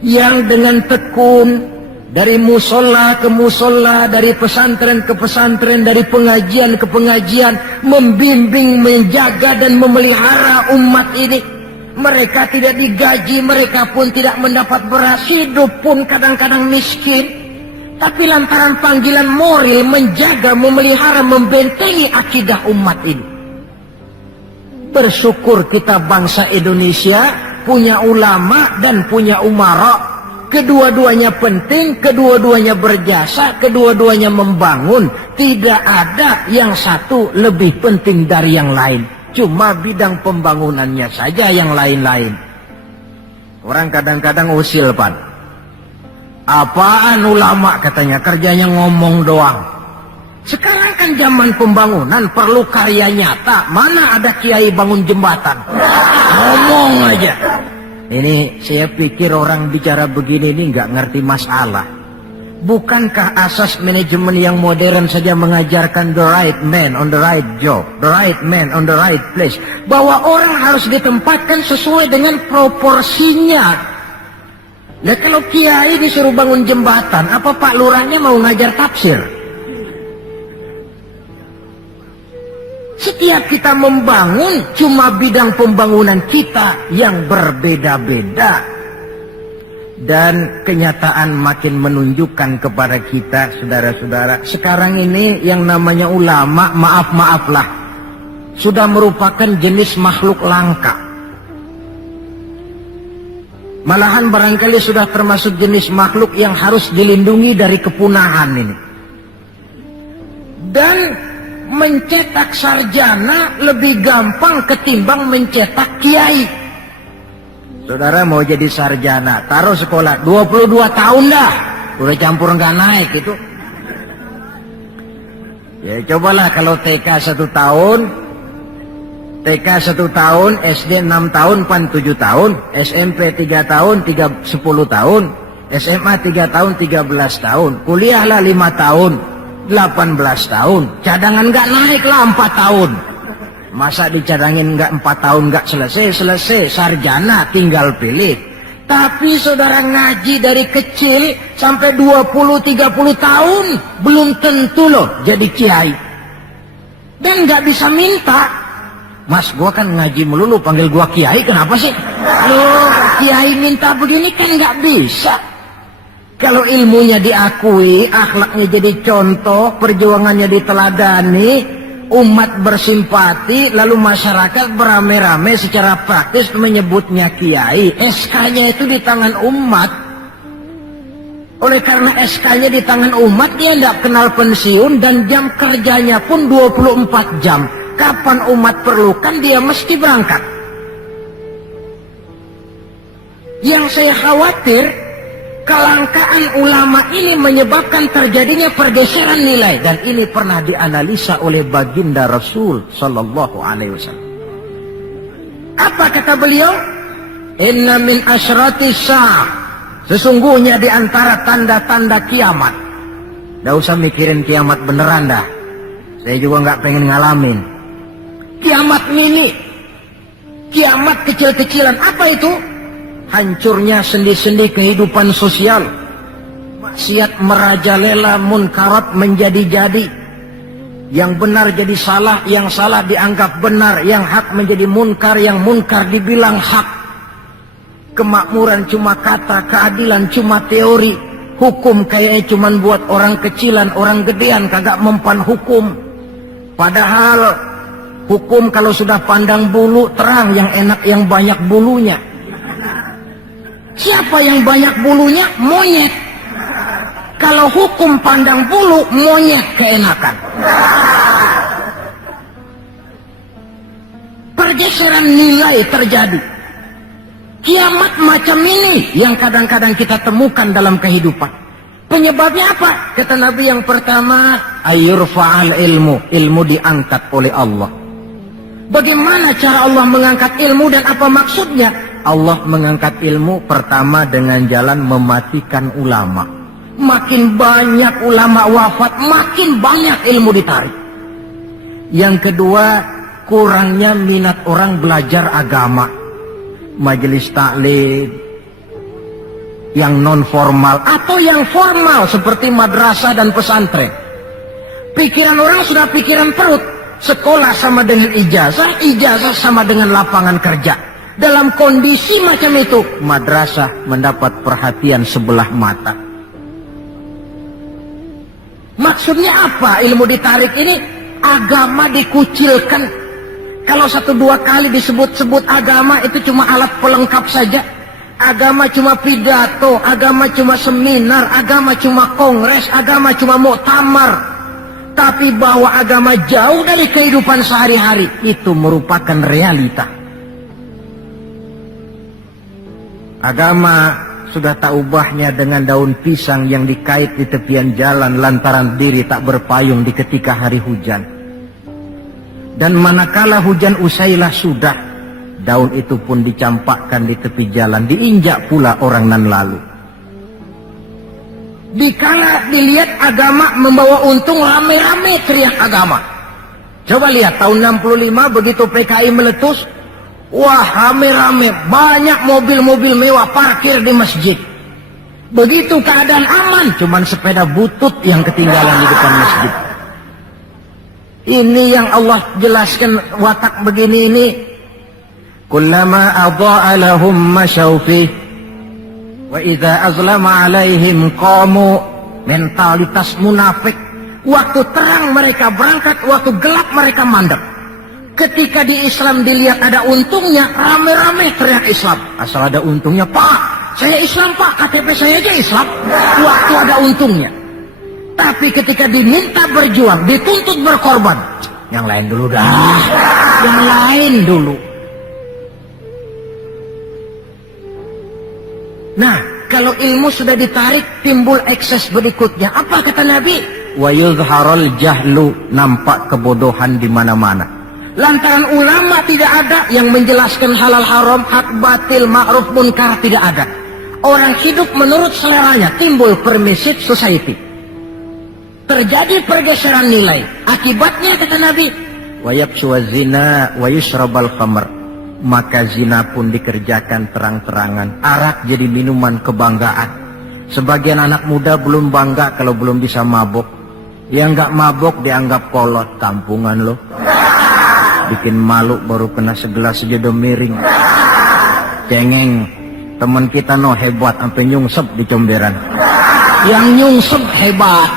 yang dengan tekun dari musola ke musola, dari pesantren ke pesantren, dari pengajian ke pengajian, membimbing, menjaga dan memelihara umat ini. Mereka tidak digaji, mereka pun tidak mendapat beras, hidup pun kadang-kadang miskin, tapi lantaran panggilan moral menjaga, memelihara, membentengi akidah umat ini. Bersyukur kita bangsa Indonesia punya ulama dan punya umara. Kedua-duanya penting, kedua-duanya berjasa, kedua-duanya membangun. Tidak ada yang satu lebih penting dari yang lain. Cuma bidang pembangunannya saja yang lain-lain. Orang kadang-kadang usil, Pan. Apaan ulama katanya, kerjanya ngomong doang. Sekarang kan zaman pembangunan, perlu karya nyata. Mana ada kiai bangun jembatan? Ngomong aja. Ini saya pikir orang bicara begini ini nggak ngerti masalah. Bukankah asas manajemen yang modern saja mengajarkan the right man on the right job, the right man on the right place, bahwa orang harus ditempatkan sesuai dengan proporsinya. Nah, kalau kiai disuruh bangun jembatan, apa Pak Lurahnya mau ngajar tafsir? Setiap kita membangun, cuma bidang pembangunan kita yang berbeda-beda. Dan kenyataan makin menunjukkan kepada kita, saudara-saudara, sekarang ini yang namanya ulama, maaf-maaflah, sudah merupakan jenis makhluk langka. Malahan barangkali sudah termasuk jenis makhluk yang harus dilindungi dari kepunahan ini. Dan mencetak sarjana lebih gampang ketimbang mencetak kiai. Saudara mau jadi sarjana, taruh sekolah 22 tahun dah, udah campur nggak naik itu. Ya cobalah kalau TK 1 tahun, TK 1 tahun, SD 6 tahun, PAN 7 tahun, SMP 3 tahun, 10 tahun, SMA 3 tahun, 13 tahun, kuliahlah 5 tahun, 18 tahun, cadangan nggak naik lah 4 tahun. Masa dicadangin nggak 4 tahun nggak selesai, sarjana tinggal pilih. Tapi saudara ngaji dari kecil sampai 20-30 tahun belum tentu loh jadi kiai. Dan nggak bisa minta. Mas gua kan ngaji melulu panggil gua kiai, kenapa sih? Loh kiai minta begini kan nggak bisa. Kalau ilmunya diakui, akhlaknya jadi contoh, perjuangannya diteladani, umat bersimpati, lalu masyarakat beramai-ramai secara praktis menyebutnya kiai. SK-nya itu di tangan umat. Oleh karena SK-nya di tangan umat, dia tidak kenal pensiun dan jam kerjanya pun 24 jam. Kapan umat perlukan, dia mesti berangkat. Yang saya khawatir, kelangkaan ulama ini menyebabkan terjadinya pergeseran nilai, dan ini pernah dianalisa oleh baginda Rasul sallallahu alaihi wasallam. Apa kata beliau? Inna min asyrati sa'ah, sesungguhnya di antara tanda-tanda kiamat. Nggak usah mikirin kiamat beneran dah, saya juga nggak pengen ngalamin. Kiamat mini, kiamat kecil-kecilan. Apa itu? Hancurnya sendi-sendi kehidupan sosial, maksiat merajalela, munkarat menjadi-jadi, yang benar jadi salah, yang salah dianggap benar, yang hak menjadi munkar, yang munkar dibilang hak. Kemakmuran cuma kata, keadilan cuma teori, hukum kayaknya cuma buat orang kecilan, orang gedean kagak mempan hukum. Padahal hukum kalau sudah pandang bulu terang, yang enak yang banyak bulunya. Siapa yang banyak bulunya? Monyet. Kalau hukum pandang bulu, monyet keenakan. Pergeseran nilai terjadi. Kiamat macam ini yang kadang-kadang kita temukan dalam kehidupan. Penyebabnya apa? Kata Nabi yang pertama, ayurfa'al ilmu. Ilmu diangkat oleh Allah. Bagaimana cara Allah mengangkat ilmu dan apa maksudnya? Allah mengangkat ilmu pertama dengan jalan mematikan ulama. Makin banyak ulama wafat, makin banyak ilmu ditarik. Yang kedua, kurangnya minat orang belajar agama. Majelis taklim yang non formal atau yang formal seperti madrasah dan pesantren. Pikiran orang sudah pikiran perut. Sekolah sama dengan ijazah, ijazah sama dengan lapangan kerja. Dalam kondisi macam itu, madrasah mendapat perhatian sebelah mata. Maksudnya apa ilmu ditarik ini? Agama dikucilkan. Kalau 1-2 kali disebut-sebut agama, itu cuma alat pelengkap saja. Agama cuma pidato, agama cuma seminar, agama cuma kongres, agama cuma muktamar. Tapi bahwa agama jauh dari kehidupan sehari-hari, itu merupakan realita. Agama sudah tak ubahnya dengan daun pisang yang dikait di tepian jalan lantaran diri tak berpayung di ketika hari hujan. Dan manakala hujan usailah sudah, daun itu pun dicampakkan di tepi jalan, diinjak pula orang nan lalu. Dikala dilihat agama membawa untung, rame-rame teriak agama. Coba lihat tahun 65 begitu PKI meletus, wah rame-rame, banyak mobil-mobil mewah parkir di masjid. Begitu keadaan aman, cuman sepeda butut yang ketinggalan di depan masjid. Ini yang Allah jelaskan watak begini ini. Kullama adha'a lahum masyaw fih. Wa idza azlama alaihim qamu, mentalitas munafik. Waktu terang mereka berangkat, waktu gelap mereka mandek. Ketika di Islam dilihat ada untungnya, rame-rame teriak Islam. Asal ada untungnya, Pak, saya Islam Pak, KTP saya aja Islam. Waktu ada untungnya. Tapi ketika diminta berjuang, dituntut berkorban, yang lain dulu dah, yang lain dulu. Nah, kalau ilmu sudah ditarik, timbul ekses berikutnya. Apa kata Nabi? Wa yuzharul jahlu, nampak kebodohan di mana-mana. Lantaran ulama tidak ada yang menjelaskan halal haram, hak batil, ma'ruf munkar, tidak ada. Orang hidup menurut seleranya, timbul permissive society. Terjadi pergeseran nilai. Akibatnya kata Nabi, wa yabshu zina wa yushrabal khamr. Maka zina pun dikerjakan terang-terangan. Arak jadi minuman kebanggaan. Sebagian anak muda belum bangga kalau belum bisa mabok. Yang nggak mabok dianggap kolot, kampungan loh. Bikin malu baru kena segelas sejodoh miring. Cengeng, teman kita no hebat sampai nyungsep di comberan. Yang nyungsep hebat.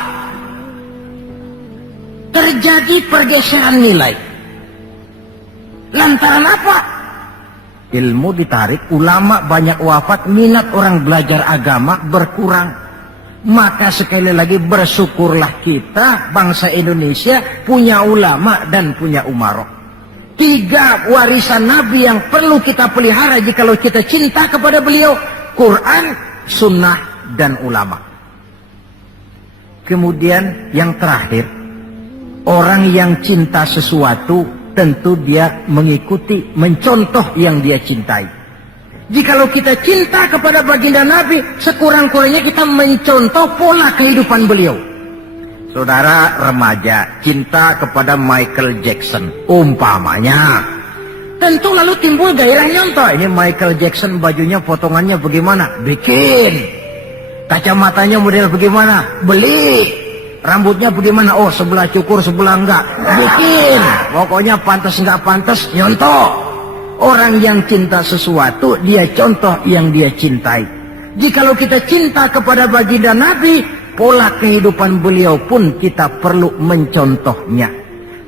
Terjadi pergeseran nilai. Lantaran apa? Ilmu ditarik, ulama banyak wafat, minat orang belajar agama berkurang. Maka sekali lagi bersyukurlah kita bangsa Indonesia punya ulama dan punya umarok. 3 warisan Nabi yang perlu kita pelihara jikalau kita cinta kepada beliau: Quran, Sunnah, dan ulama. Kemudian yang terakhir, orang yang cinta sesuatu tentu dia mengikuti, mencontoh yang dia cintai. Jikalau kita cinta kepada baginda Nabi, sekurang-kurangnya kita mencontoh pola kehidupan beliau. Saudara remaja cinta kepada Michael Jackson umpamanya, tentu lalu timbul gairah nyontoh. Ini Michael Jackson, bajunya potongannya bagaimana? Bikin. Kacamatanya model bagaimana? Beli. Rambutnya bagaimana? Oh, sebelah cukur sebelah enggak, bikin. Pokoknya pantas enggak pantas nyontoh. Orang yang cinta sesuatu, dia contoh yang dia cintai. Jikalau kita cinta kepada baginda Nabi, pola kehidupan beliau pun kita perlu mencontohnya.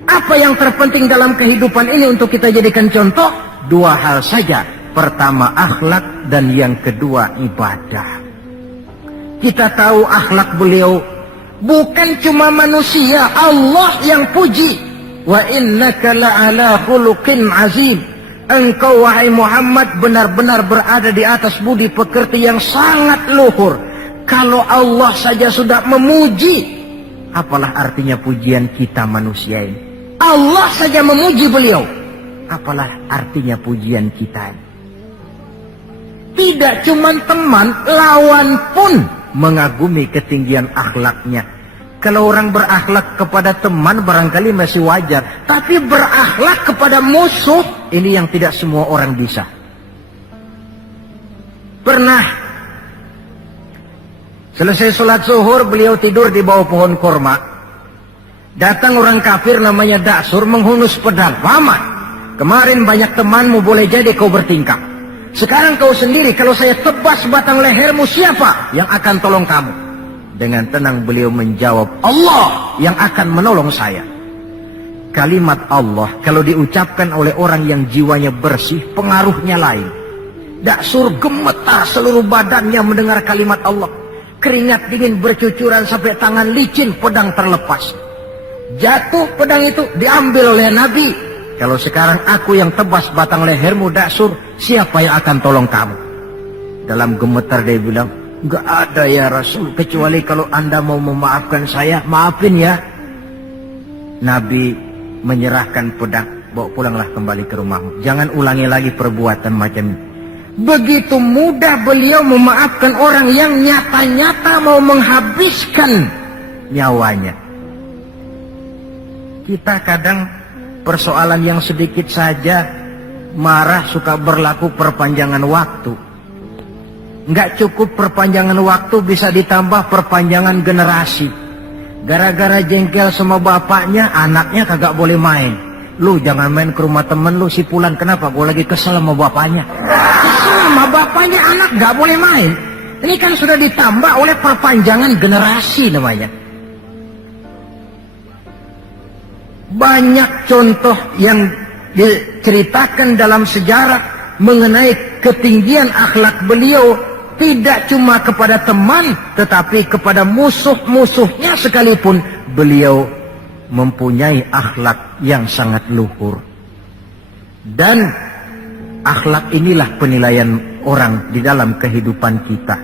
Apa yang terpenting dalam kehidupan ini untuk kita jadikan contoh? 2 hal saja. Pertama akhlak, dan yang kedua ibadah. Kita tahu akhlak beliau bukan cuma manusia, Allah yang puji. Wa innaka la'ala khuluqin azim. Engkau wahai Muhammad benar-benar berada di atas budi pekerti yang sangat luhur. Kalau Allah saja sudah memuji, apalah artinya pujian kita manusia ini? Allah saja memuji beliau, apalah artinya pujian kita ini? Tidak cuma teman, lawan pun mengagumi ketinggian akhlaknya. Kalau orang berakhlak kepada teman barangkali masih wajar, tapi berakhlak kepada musuh, ini yang tidak semua orang bisa. Pernah selesai sholat zuhur, beliau tidur di bawah pohon korma. Datang orang kafir namanya Da'sur menghunus pedang. Muhammad, kemarin banyak temanmu, boleh jadi kau bertingkah. Sekarang kau sendiri, kalau saya tebas batang lehermu, siapa yang akan tolong kamu? Dengan tenang beliau menjawab, Allah yang akan menolong saya. Kalimat Allah kalau diucapkan oleh orang yang jiwanya bersih, pengaruhnya lain. Da'sur gemetar seluruh badannya mendengar kalimat Allah. Keringat dingin bercucuran sampai tangan licin, pedang terlepas. Jatuh pedang itu, diambil oleh Nabi. Kalau sekarang aku yang tebas batang lehermu Da'sur, siapa yang akan tolong kamu? Dalam gemetar dia bilang, enggak ada ya Rasul, kecuali kalau Anda mau memaafkan saya, maafin ya. Nabi menyerahkan pedang, bawa pulanglah kembali ke rumahmu. Jangan ulangi lagi perbuatan macam ini. Begitu mudah beliau memaafkan orang yang nyata-nyata mau menghabiskan nyawanya. Kita kadang persoalan yang sedikit saja marah suka berlaku perpanjangan waktu. Nggak cukup perpanjangan waktu, bisa ditambah perpanjangan generasi. Gara-gara jengkel sama bapaknya, anaknya kagak boleh main. Lu jangan main ke rumah temen lu, si Pulan. Kenapa? Gue lagi kesel sama bapaknya. Kesel sama bapaknya, anak gak boleh main. Ini kan sudah ditambah oleh perpanjangan generasi namanya. Banyak contoh yang diceritakan dalam sejarah mengenai ketinggian akhlak beliau, tidak cuma kepada teman tetapi kepada musuh-musuhnya sekalipun beliau mempunyai akhlak yang sangat luhur. Dan akhlak inilah penilaian orang di dalam kehidupan kita.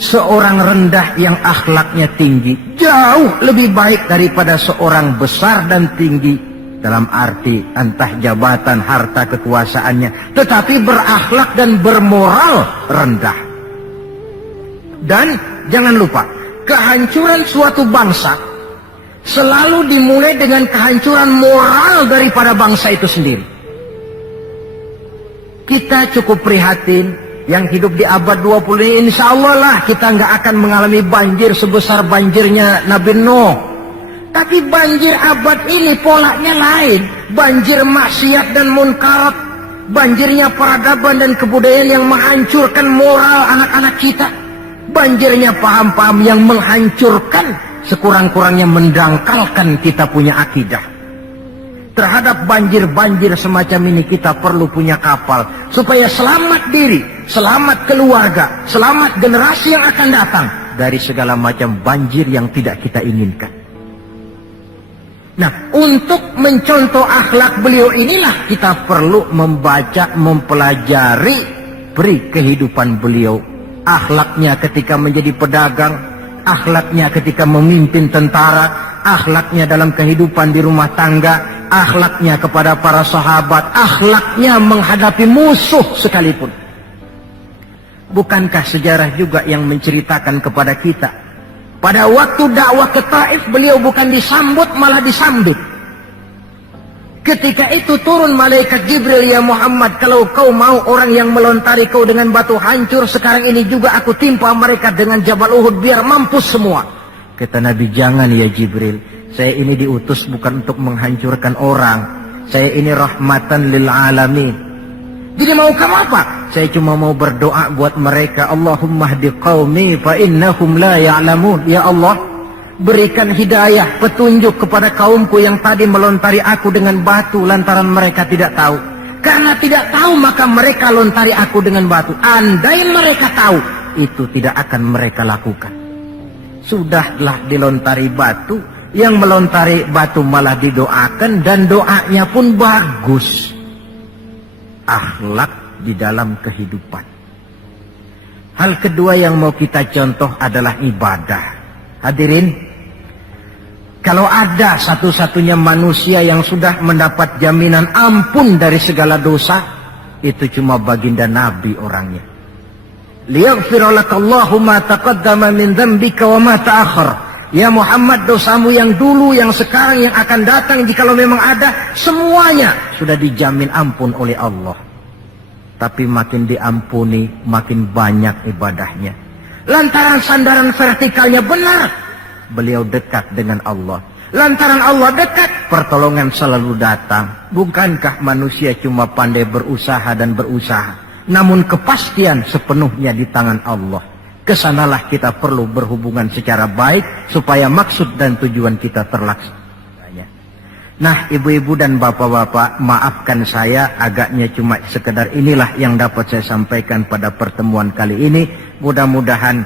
Seorang rendah yang akhlaknya tinggi jauh lebih baik daripada seorang besar dan tinggi, dalam arti entah jabatan, harta, kekuasaannya, tetapi berakhlak dan bermoral rendah. Dan jangan lupa, kehancuran suatu bangsa selalu dimulai dengan kehancuran moral daripada bangsa itu sendiri. Kita cukup prihatin yang hidup di abad 20 ini, insya Allah lah kita nggak akan mengalami banjir sebesar banjirnya Nabi Nuh. Tapi banjir abad ini polanya lain. Banjir maksiat dan munkarat, banjirnya peradaban dan kebudayaan yang menghancurkan moral anak-anak kita, banjirnya paham-paham yang menghancurkan, sekurang-kurangnya mendangkalkan kita punya akidah. Terhadap banjir-banjir semacam ini kita perlu punya kapal supaya selamat diri, selamat keluarga, selamat generasi yang akan datang dari segala macam banjir yang tidak kita inginkan. Nah, untuk mencontoh akhlak beliau inilah kita perlu membaca, mempelajari peri kehidupan beliau. Akhlaknya ketika menjadi pedagang, akhlaknya ketika memimpin tentara, akhlaknya dalam kehidupan di rumah tangga, akhlaknya kepada para sahabat, akhlaknya menghadapi musuh sekalipun. Bukankah sejarah juga yang menceritakan kepada kita, pada waktu dakwah ke Taif beliau bukan disambut malah disambit. Ketika itu turun malaikat Jibril, ya Muhammad, kalau kau mau orang yang melontari kau dengan batu hancur, sekarang ini juga aku timpa mereka dengan Jabal Uhud biar mampus semua. Kata Nabi, jangan ya Jibril, saya ini diutus bukan untuk menghancurkan orang, saya ini rahmatan lil alamin. Jadi mau kamu apa? Saya cuma mau berdoa buat mereka. Allahumma hdi qaumi fa innahum la ya'lamun. Ya Allah, berikan hidayah, petunjuk kepada kaumku yang tadi melontari aku dengan batu lantaran mereka tidak tahu. Karena tidak tahu maka mereka lontari aku dengan batu. Andai mereka tahu, itu tidak akan mereka lakukan. Sudahlah dilontari batu, yang melontari batu malah didoakan dan doanya pun bagus. Akhlak di dalam kehidupan. Hal kedua yang mau kita contoh adalah ibadah. Hadirin, kalau ada satu-satunya manusia yang sudah mendapat jaminan ampun dari segala dosa, itu cuma baginda Nabi orangnya. Liyaghfira lakallahu ma taqaddama min dzambika wa ma ta'akhkhar. Ya Muhammad, dosamu yang dulu, yang sekarang, yang akan datang, jikalau memang ada, semuanya sudah dijamin ampun oleh Allah. Tapi makin diampuni, makin banyak ibadahnya. Lantaran sandaran vertikalnya benar, beliau dekat dengan Allah. Lantaran Allah dekat, pertolongan selalu datang. Bukankah manusia cuma pandai berusaha dan berusaha, namun kepastian sepenuhnya di tangan Allah. Kesanalah kita perlu berhubungan secara baik supaya maksud dan tujuan kita terlaksana. Nah, ibu-ibu dan bapak-bapak, maafkan saya agaknya cuma sekedar inilah yang dapat saya sampaikan pada pertemuan kali ini. Mudah-mudahan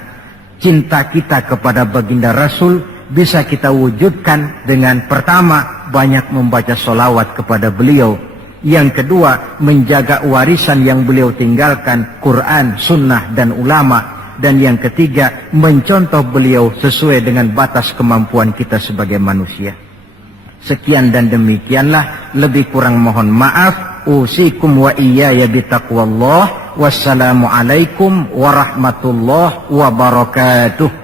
cinta kita kepada baginda Rasul bisa kita wujudkan dengan pertama, banyak membaca sholawat kepada beliau. Yang kedua, menjaga warisan yang beliau tinggalkan, Quran, Sunnah, dan ulama. Dan yang ketiga, mencontoh beliau sesuai dengan batas kemampuan kita sebagai manusia. Sekian dan demikianlah, lebih kurang mohon maaf. Usikum wa iyaya bitaqwallah. Wassalamualaikum warahmatullahi wabarakatuh.